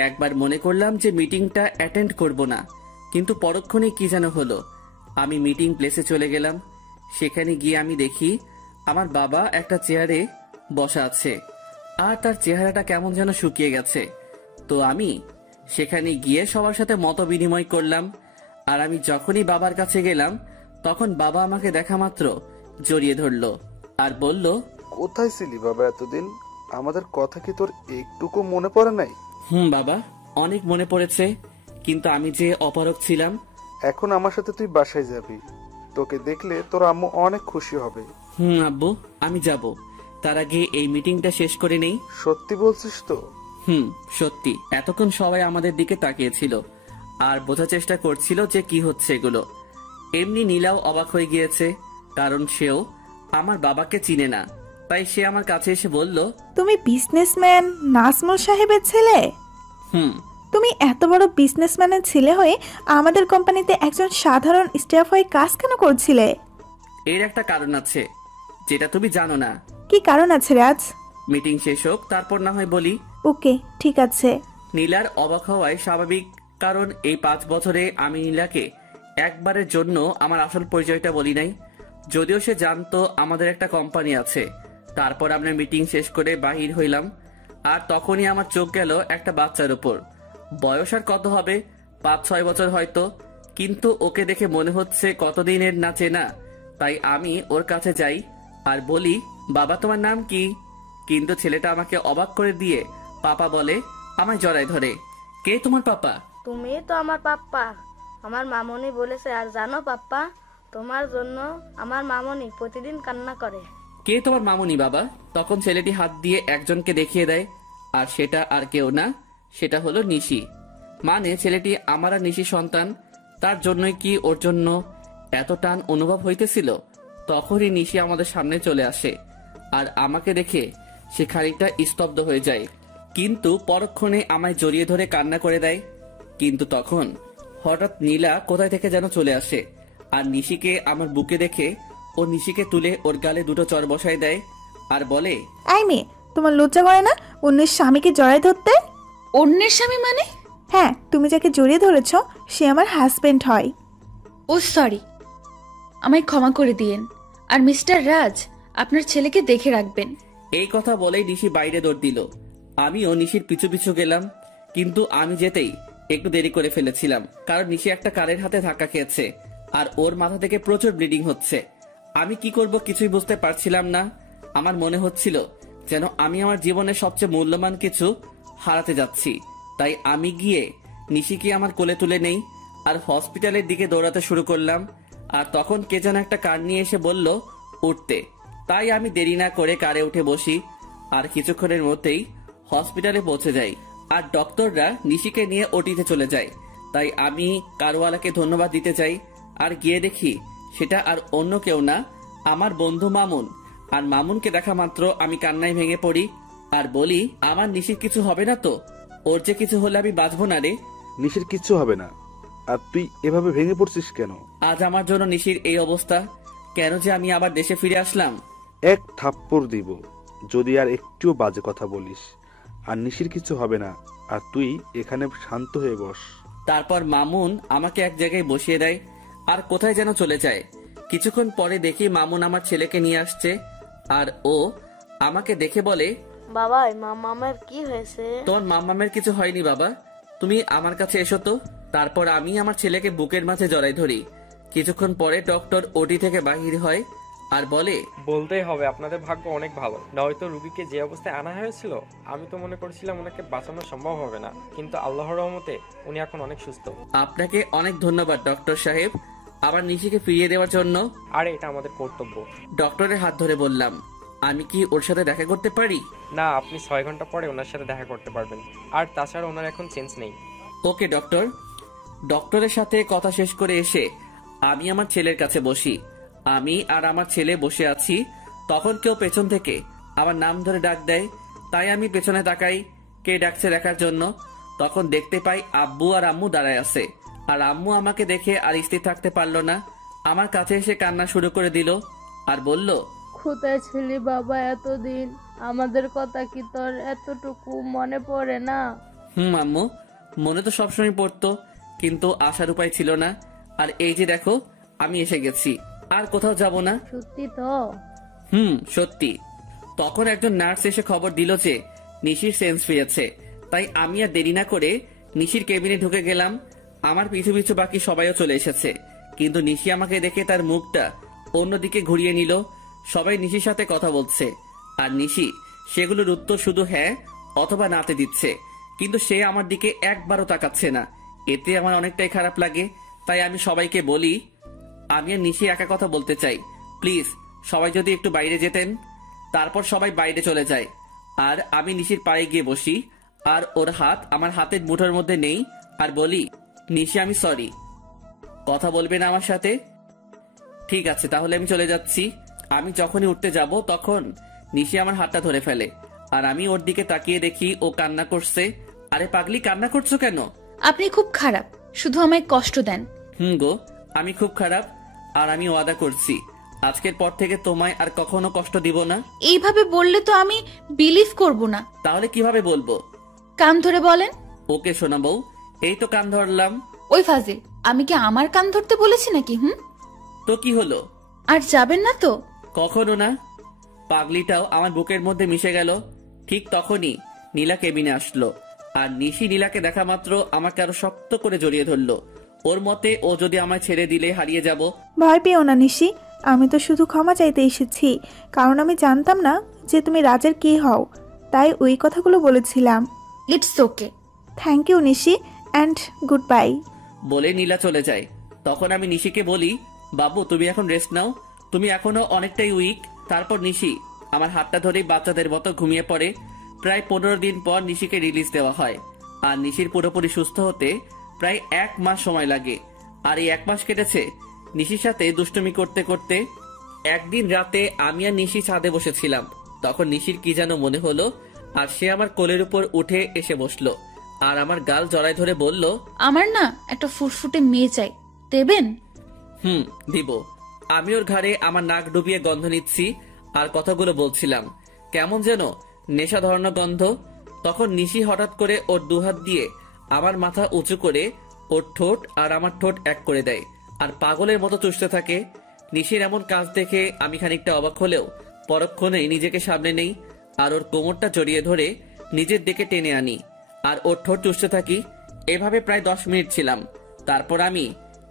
একবার মনে করলাম যে মিটিংটা অ্যাটেন্ড করব না, কিন্তু পরক্ষণে কি যেন হলো। আমি মিটিং প্লেসে চলে গেলাম। সেখানে গিয়ে আমি দেখি আমার বাবা একটা চেয়ারে বসা আছে, আর তার চেহারাটা কেমন যেন শুকিয়ে গেছে। তো আমি সেখানে গিয়ে সবার সাথে মত বিনিময় করলাম, আর আমি যখনই বাবার কাছে গেলাম তখন বাবা আমাকে দেখা মাত্র জড়িয়ে ধরলো আর বলল, কোথায় ছিলি বাবা এতদিন? আমাদের কথা কি তোর একটুকু মনে পড়ে নাই? বাবা, অনেক মনে পড়েছে, কিন্তু আমি যে অপারগ ছিলাম। এখন আমার সাথে তুই বাসায় যাবি, তোকে দেখলে তোর আম্মু অনেক খুশি হবে। আব্বু, আমি যাব। তার আগে এই মিটিংটা শেষ করে নেই। সত্যি বলছিস তো? সত্যি। এতক্ষণ সবাই আমাদের দিকে তাকিয়েছিল আর বোঝার চেষ্টা করছিল যে কি হচ্ছে এগুলো। এমনি নীলাও অবাক হয়ে গিয়েছে, কারণ সেও আমার বাবাকে চিনে না। তাই সে আমার কাছে এসে বলল, তুমি বিজনেসম্যান নাজমুল সাহেবের ছেলে? তুমি এত বড় বিজনেসম্যানের ছেলে হয়ে আমাদের কোম্পানিতে একজন সাধারণ স্টাফ হয়ে কাজ কেন করছিলে? এর একটা কারণ আছে যেটা তুমি জানো না। কি কারণ আছে রাজ? মিটিং শেষ হোক, তারপর না হয় বলি। ওকে ঠিক আছে। নীলার অবাক হওয়ায় স্বাভাবিক, কারণ এই 5 বছরে আমি নীলাকে একবারের জন্য আমার আসল পরিচয়টা বলি নাই। যদিও সে জানতো আমাদের একটা কোম্পানি আছে। তারপর আমরা মিটিং শেষ করে বাহির হইলাম, আর তখনই আমার চোখ গেল একটা বাচ্চার উপর। বয়স আর কত হবে, 5-6 বছর হয়তো, কিন্তু ওকে দেখে মনে হচ্ছে কতদিনের না চেনা। তাই আমি ওর কাছে যাই আর বলি, বাবা তোমার নাম কি? কিন্তু ছেলেটা আমাকে অবাক করে দিয়ে পাপা বলে, আমায় জড়ায় ধরে। কে তোমার পাপা? তুমি তো আমার পাপ্পা, আমার মামনি বলেছে। আর জানো পাপ্পা, তোমার জন্য আমার মামনি প্রতিদিন কান্না করে। কে তোমার মামনি বাবা? তখন ছেলেটি হাত দিয়ে একজনকে দেখিয়ে দেয়, আর সেটা আর কেউ না, সেটা হলো নিশি। মানে ছেলেটি আমার আর নিশি সন্তান। তার জন্যই কি ওর জন্য এত টান অনুভব হইতেছিল? তখনই নিশি আমাদের সামনে চলে আসে, আর আমাকে দেখে সে খানিকটা স্তব্ধ হয়ে যায়, কিন্তু পরক্ষণে আমায় জড়িয়ে ধরে কান্না করে দেয়। কিন্তু তখন হঠাৎ নীলা কোথায় থেকে যেন চলে আসে, আর নিশিকে আমার বুকে দেখে ও নিশিকে তুলে ওর গালে 2টো চড় বসায় দেয় আর বলে, এই মেয়ে, তোমার লজ্জা করে না অন্যের স্বামীকে জড়ায় ধরতে? অন্যের স্বামী মানে? হ্যাঁ, তুমি যাকে জড়িয়ে ধরেছ সে আমার হাজবেন্ড হয়। ও সরি, আমায় ক্ষমা করে দিয়েন। আর মিস্টার রাজ, আপনার ছেলেকে দেখে রাখবেন। এই কথা বলেই নিশি বাইরে দৌড় দিল। আমিও নিশির পিছু পিছু গেলাম, কিন্তু আমি যেতেই একটু দেরি করে ফেলেছিলাম, কারণ নিশি একটা কারের হাতে ধাক্কা খেয়েছে আর ওর মাথা থেকে প্রচুর ব্লিডিং হচ্ছে। আমি কি করব কিছুই বুঝতে পারছিলাম না। আমার মনে হচ্ছিল যেন আমি আমার জীবনের সবচেয়ে মূল্যবান কিছু হারাতে যাচ্ছি। তাই আমি গিয়ে নিশিকে আমার কোলে তুলে নেই আর হসপিটালের দিকে দৌড়াতে শুরু করলাম। আর তখন কে যেন একটা কার নিয়ে এসে বলল উঠতে। তাই আমি দেরি না করে কারে উঠে বসি, আর কিছুক্ষণের মধ্যেই হসপিটালে পৌঁছে যাই, আর ডক্টররা নিশিকে নিয়ে ওটিতে চলে যায়। তাই আমি কারওয়ালাকে ধন্যবাদ দিতে চাই, আর গিয়ে দেখি সেটা আর অন্য কেউ না, আমার বন্ধু মামুন। আর মামুনকে দেখা মাত্র আমি কান্নায় ভেঙে পড়ি আর বলি, আমার নিশির কিছু হবে না তো? ওর যে কিছু হলে আমি বাঁচবো না রে। নিশির কিচ্ছু হবে না। আর তুই এভাবে ভেঙে পড়ছিস কেন? আজ আমার জন্য নিশির এই অবস্থা, কেন যে আমি আবার দেশে ফিরে আসলাম। এক থাপ্পড় দিব যদি আর একটুও বাজে কথা বলিস। আর নিশির কিছু হবে না, আর তুই এখানে শান্ত হয়ে বস। তারপর মামুন আমাকে এক জায়গায় বসিয়ে দেয় আর কোথায় যেন চলে যায়। কিছুক্ষণ পরে দেখি মামুন আমার ছেলেকে নিয়ে আসছে, আর ও আমাকে দেখে বলে, বাবা মামামের কি হয়েছে? তোমার মামামের কিছু হয়নি বাবা, তুমি আমার কাছে এসো তো। তারপর আমি আমার ছেলেকে বুকের মাঝে জড়াই ধরি। কিছুক্ষণ পরে ডক্টর ওটি থেকে বাহির হয় আর বলে, বলতেই হবে আপনাদের ভাগ্য অনেক ভালো, নয়তো রুগীকে যে অবস্থায় আনা হয়েছিল আমি তো মনে করছিলাম ওনাকে বাঁচানো সম্ভব হবে না, কিন্তু আল্লাহর রহমতে উনি এখন অনেক সুস্থ। আপনাকে অনেক ধন্যবাদ ডক্টর সাহেব, আবার নিশিকে ফিরিয়ে দেওয়ার জন্য। আর এটা আমাদের কর্তব্য। ডক্টরের হাত ধরে বললাম, আমি কি ওর সাথে দেখা করতে পারি? না, আপনি 6 ঘন্টা পরে ওনার সাথে দেখা করতে পারবেন। আর তাছাড়া ওনার এখন চেঞ্জ নেই। ওকে ডক্টর। ডক্টরের সাথে কথা শেষ করে এসে আমি আমার ছেলের কাছে বসি। আমি আর আমার ছেলে বসে আছি, তখন কেউ পেছন থেকে আমার নাম ধরে ডাক দেয়। তাই আমি পেছনে তাকাই কে ডাকছে দেখার জন্য। তখন দেখতে পাই আব্বু আর আম্মু দাঁড়ায় আছে। আর আম্মু আমাকে দেখে আর স্থির থাকতে পারলো না, আমার কাছে এসে কান্না শুরু করে দিল আর বলল, কোথায় ছিলি বাবা এতদিন? আমাদের কথা কি তোর এতটুকু মনে পড়ে না? আম্মু, মনে তো সবসময় পড়তো, কিন্তু আসার উপায় ছিল না। আর এই যে দেখো আমি এসে গেছি, আর কোথাও যাব না। সত্যি তো? সত্যি। তখন একজন নার্স এসে খবর দিল যে নিশির সেন্স ফিরেছে। তাই আমি আর দেরি না করে নিশির কেবিনে ঢুকে গেলাম। আমার পিছু পিছু বাকি সবাইও চলে এসেছে, কিন্তু নিশি আমাকে দেখে তার মুখটা অন্যদিকে ঘুরিয়ে নিল। সবাই নিশির সাথে কথা বলছে, আর নিশি সেগুলোর উত্তর শুধু হ্যাঁ অথবা নাতে দিচ্ছে, কিন্তু সে আমার দিকে একবারও তাকাচ্ছে না। এতে আমার অনেকটাই খারাপ লাগে। তাই আমি সবাইকে বলি, আমি আর নিশি একা কথা বলতে চাই, প্লিজ সবাই যদি একটু বাইরে যেতেন। তারপর সবাই বাইরে চলে যায়, আর আমি নিশির পায়ে গিয়ে বসি, আর ওর হাত আমার হাতের মুঠোর মধ্যে নেই, আর বলি, নিশি আমি সরি, কথা বলবে না আমার সাথে? ঠিক আছে, তাহলে আমি চলে যাচ্ছি। আমি যখনই উঠতে যাব তখন নিশি আমার হাতটা ধরে ফেলে, আর আমি ওর দিকে তাকিয়ে দেখি ও কান্না করছে। আরে পাগলি, কান্না করছো কেন? আপনি খুব খারাপ, শুধু আমায় কষ্ট দেন। গো, আমি খুব খারাপ, আর আমি ওয়াদা করছি আজকের পর থেকে তোমায় আর কখনো কষ্ট দিব না। এইভাবে বললে তো আমি বিলিভ করব না। তাহলে কিভাবে বলবো? কান ধরে বলেন। ওকে শোনা বউ, এই তো কান ধরলাম। ওই ফাজিল, আমি কি আমার কান ধরতে বলেছি নাকি? তো কি হলো? আর যাবেন না তো? কখনো না। পাগলিটাও আমার বুকের মধ্যে মিশে গেল। ঠিক তখনই নীলা কেবিনে আসলো, আর নিশি নীলাকে দেখা মাত্র আমাকে আরো শক্ত করে জড়িয়ে ধরলো। ওর মতে ও যদি আমায় ছেড়ে দিলে হারিয়ে যাব। ভয় পেও না নিশি, আমি তো শুধু ক্ষমা চাইতে এসেছি, কারণ আমি জানতাম না যে তুমি রাজের কি হও, তাই ওই কথাগুলো বলেছিলাম। It's okay. Thank you Nishi, and goodbye বলে নীলা চলে যায়। তখন আমি নিশিকে বলি, বাবু তুমি এখন রেস্ট নাও, তুমি এখনো অনেকটাই উইক। তারপর নিশি আমার হাতটা ধরেই বাচ্চাদের মতো ঘুমিয়ে পড়ে। প্রায় 15 দিন পর নিশিকে রিলিজ দেওয়া হয়, আর নিশির পুরোপুরি সুস্থ হতে প্রায় 1 মাস সময় লাগে। আর এই 1 মাস কেটেছে নিশির সাথে দুষ্টুমি করতে করতে। একদিন রাতে আমি আর নিশি ছাদে বসেছিলাম, তখন নিশির কি যেন মনে হলো, আর সে আমার কোলের উপর উঠে এসে বসলো, আর আমার গাল জড়ায় ধরে বলল, আমার না একটা ফুটফুটে মেয়ে চাই, দেবেন? দিব। আমি ওর ঘাড়ে আমার নাক ডুবিয়ে গন্ধ নিচ্ছি আর কথাগুলো বলছিলাম, কেমন যেন নেশা ধরানো গন্ধ। তখন নিশি হঠাৎ করে ওর দুহাত দিয়ে আমার মাথা উঁচু করে ওর ঠোঁট আর আমার ঠোঁট এক করে দেয়, আর পাগলের মতো চুষতে থাকে। নিশির এমন কাজ দেখে আমি খানিকটা অবাক হলেও পরক্ষণেই নিজেকে সামনে নেই, আর ওর কোমরটা জড়িয়ে ধরে নিজের দিকে টেনে আনি, আর ওর ঠোঁট চুষতে থাকি। এভাবে প্রায় 10 মিনিট ছিলাম। তারপর আমি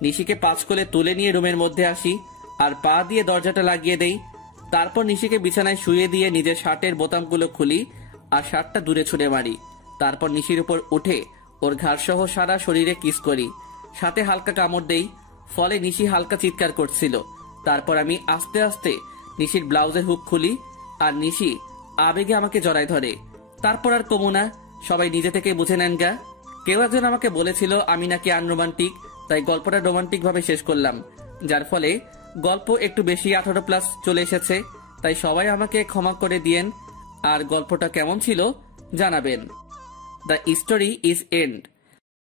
নিশিকে 5 কোলে তুলে নিয়ে রুমের মধ্যে আসি, আর পা দিয়ে দরজাটা লাগিয়ে দেই। তারপর নিশিকে বিছানায় শুয়ে দিয়ে নিজের শার্টের বোতামগুলো খুলি আর শার্টটা দূরে ছুঁড়ে মারি। তারপর নিশির উপর উঠে ওর ঘাড় সহ সারা শরীরে কিস করি, সাথে হালকা কামড় দেই, ফলে নিশি হালকা চিৎকার করছিল। তারপর আমি আস্তে আস্তে নিশির ব্লাউজের হুক খুলি, আর নিশি আবেগে আমাকে জড়ায় ধরে। তারপর আর কমু না, সবাই নিজে থেকে বুঝে নেন গা। কেউ একজন আমাকে বলেছিল আমি নাকি আনরোমান্টিক, তাই গল্পটা রোমান্টিক ভাবে শেষ করলাম, যার ফলে গল্প একটু বেশি 18+ চলে এসেছে। তাই সবাই আমাকে ক্ষমা করে দিয়েন, আর গল্পটা কেমন ছিল জানাবেন। The story is and.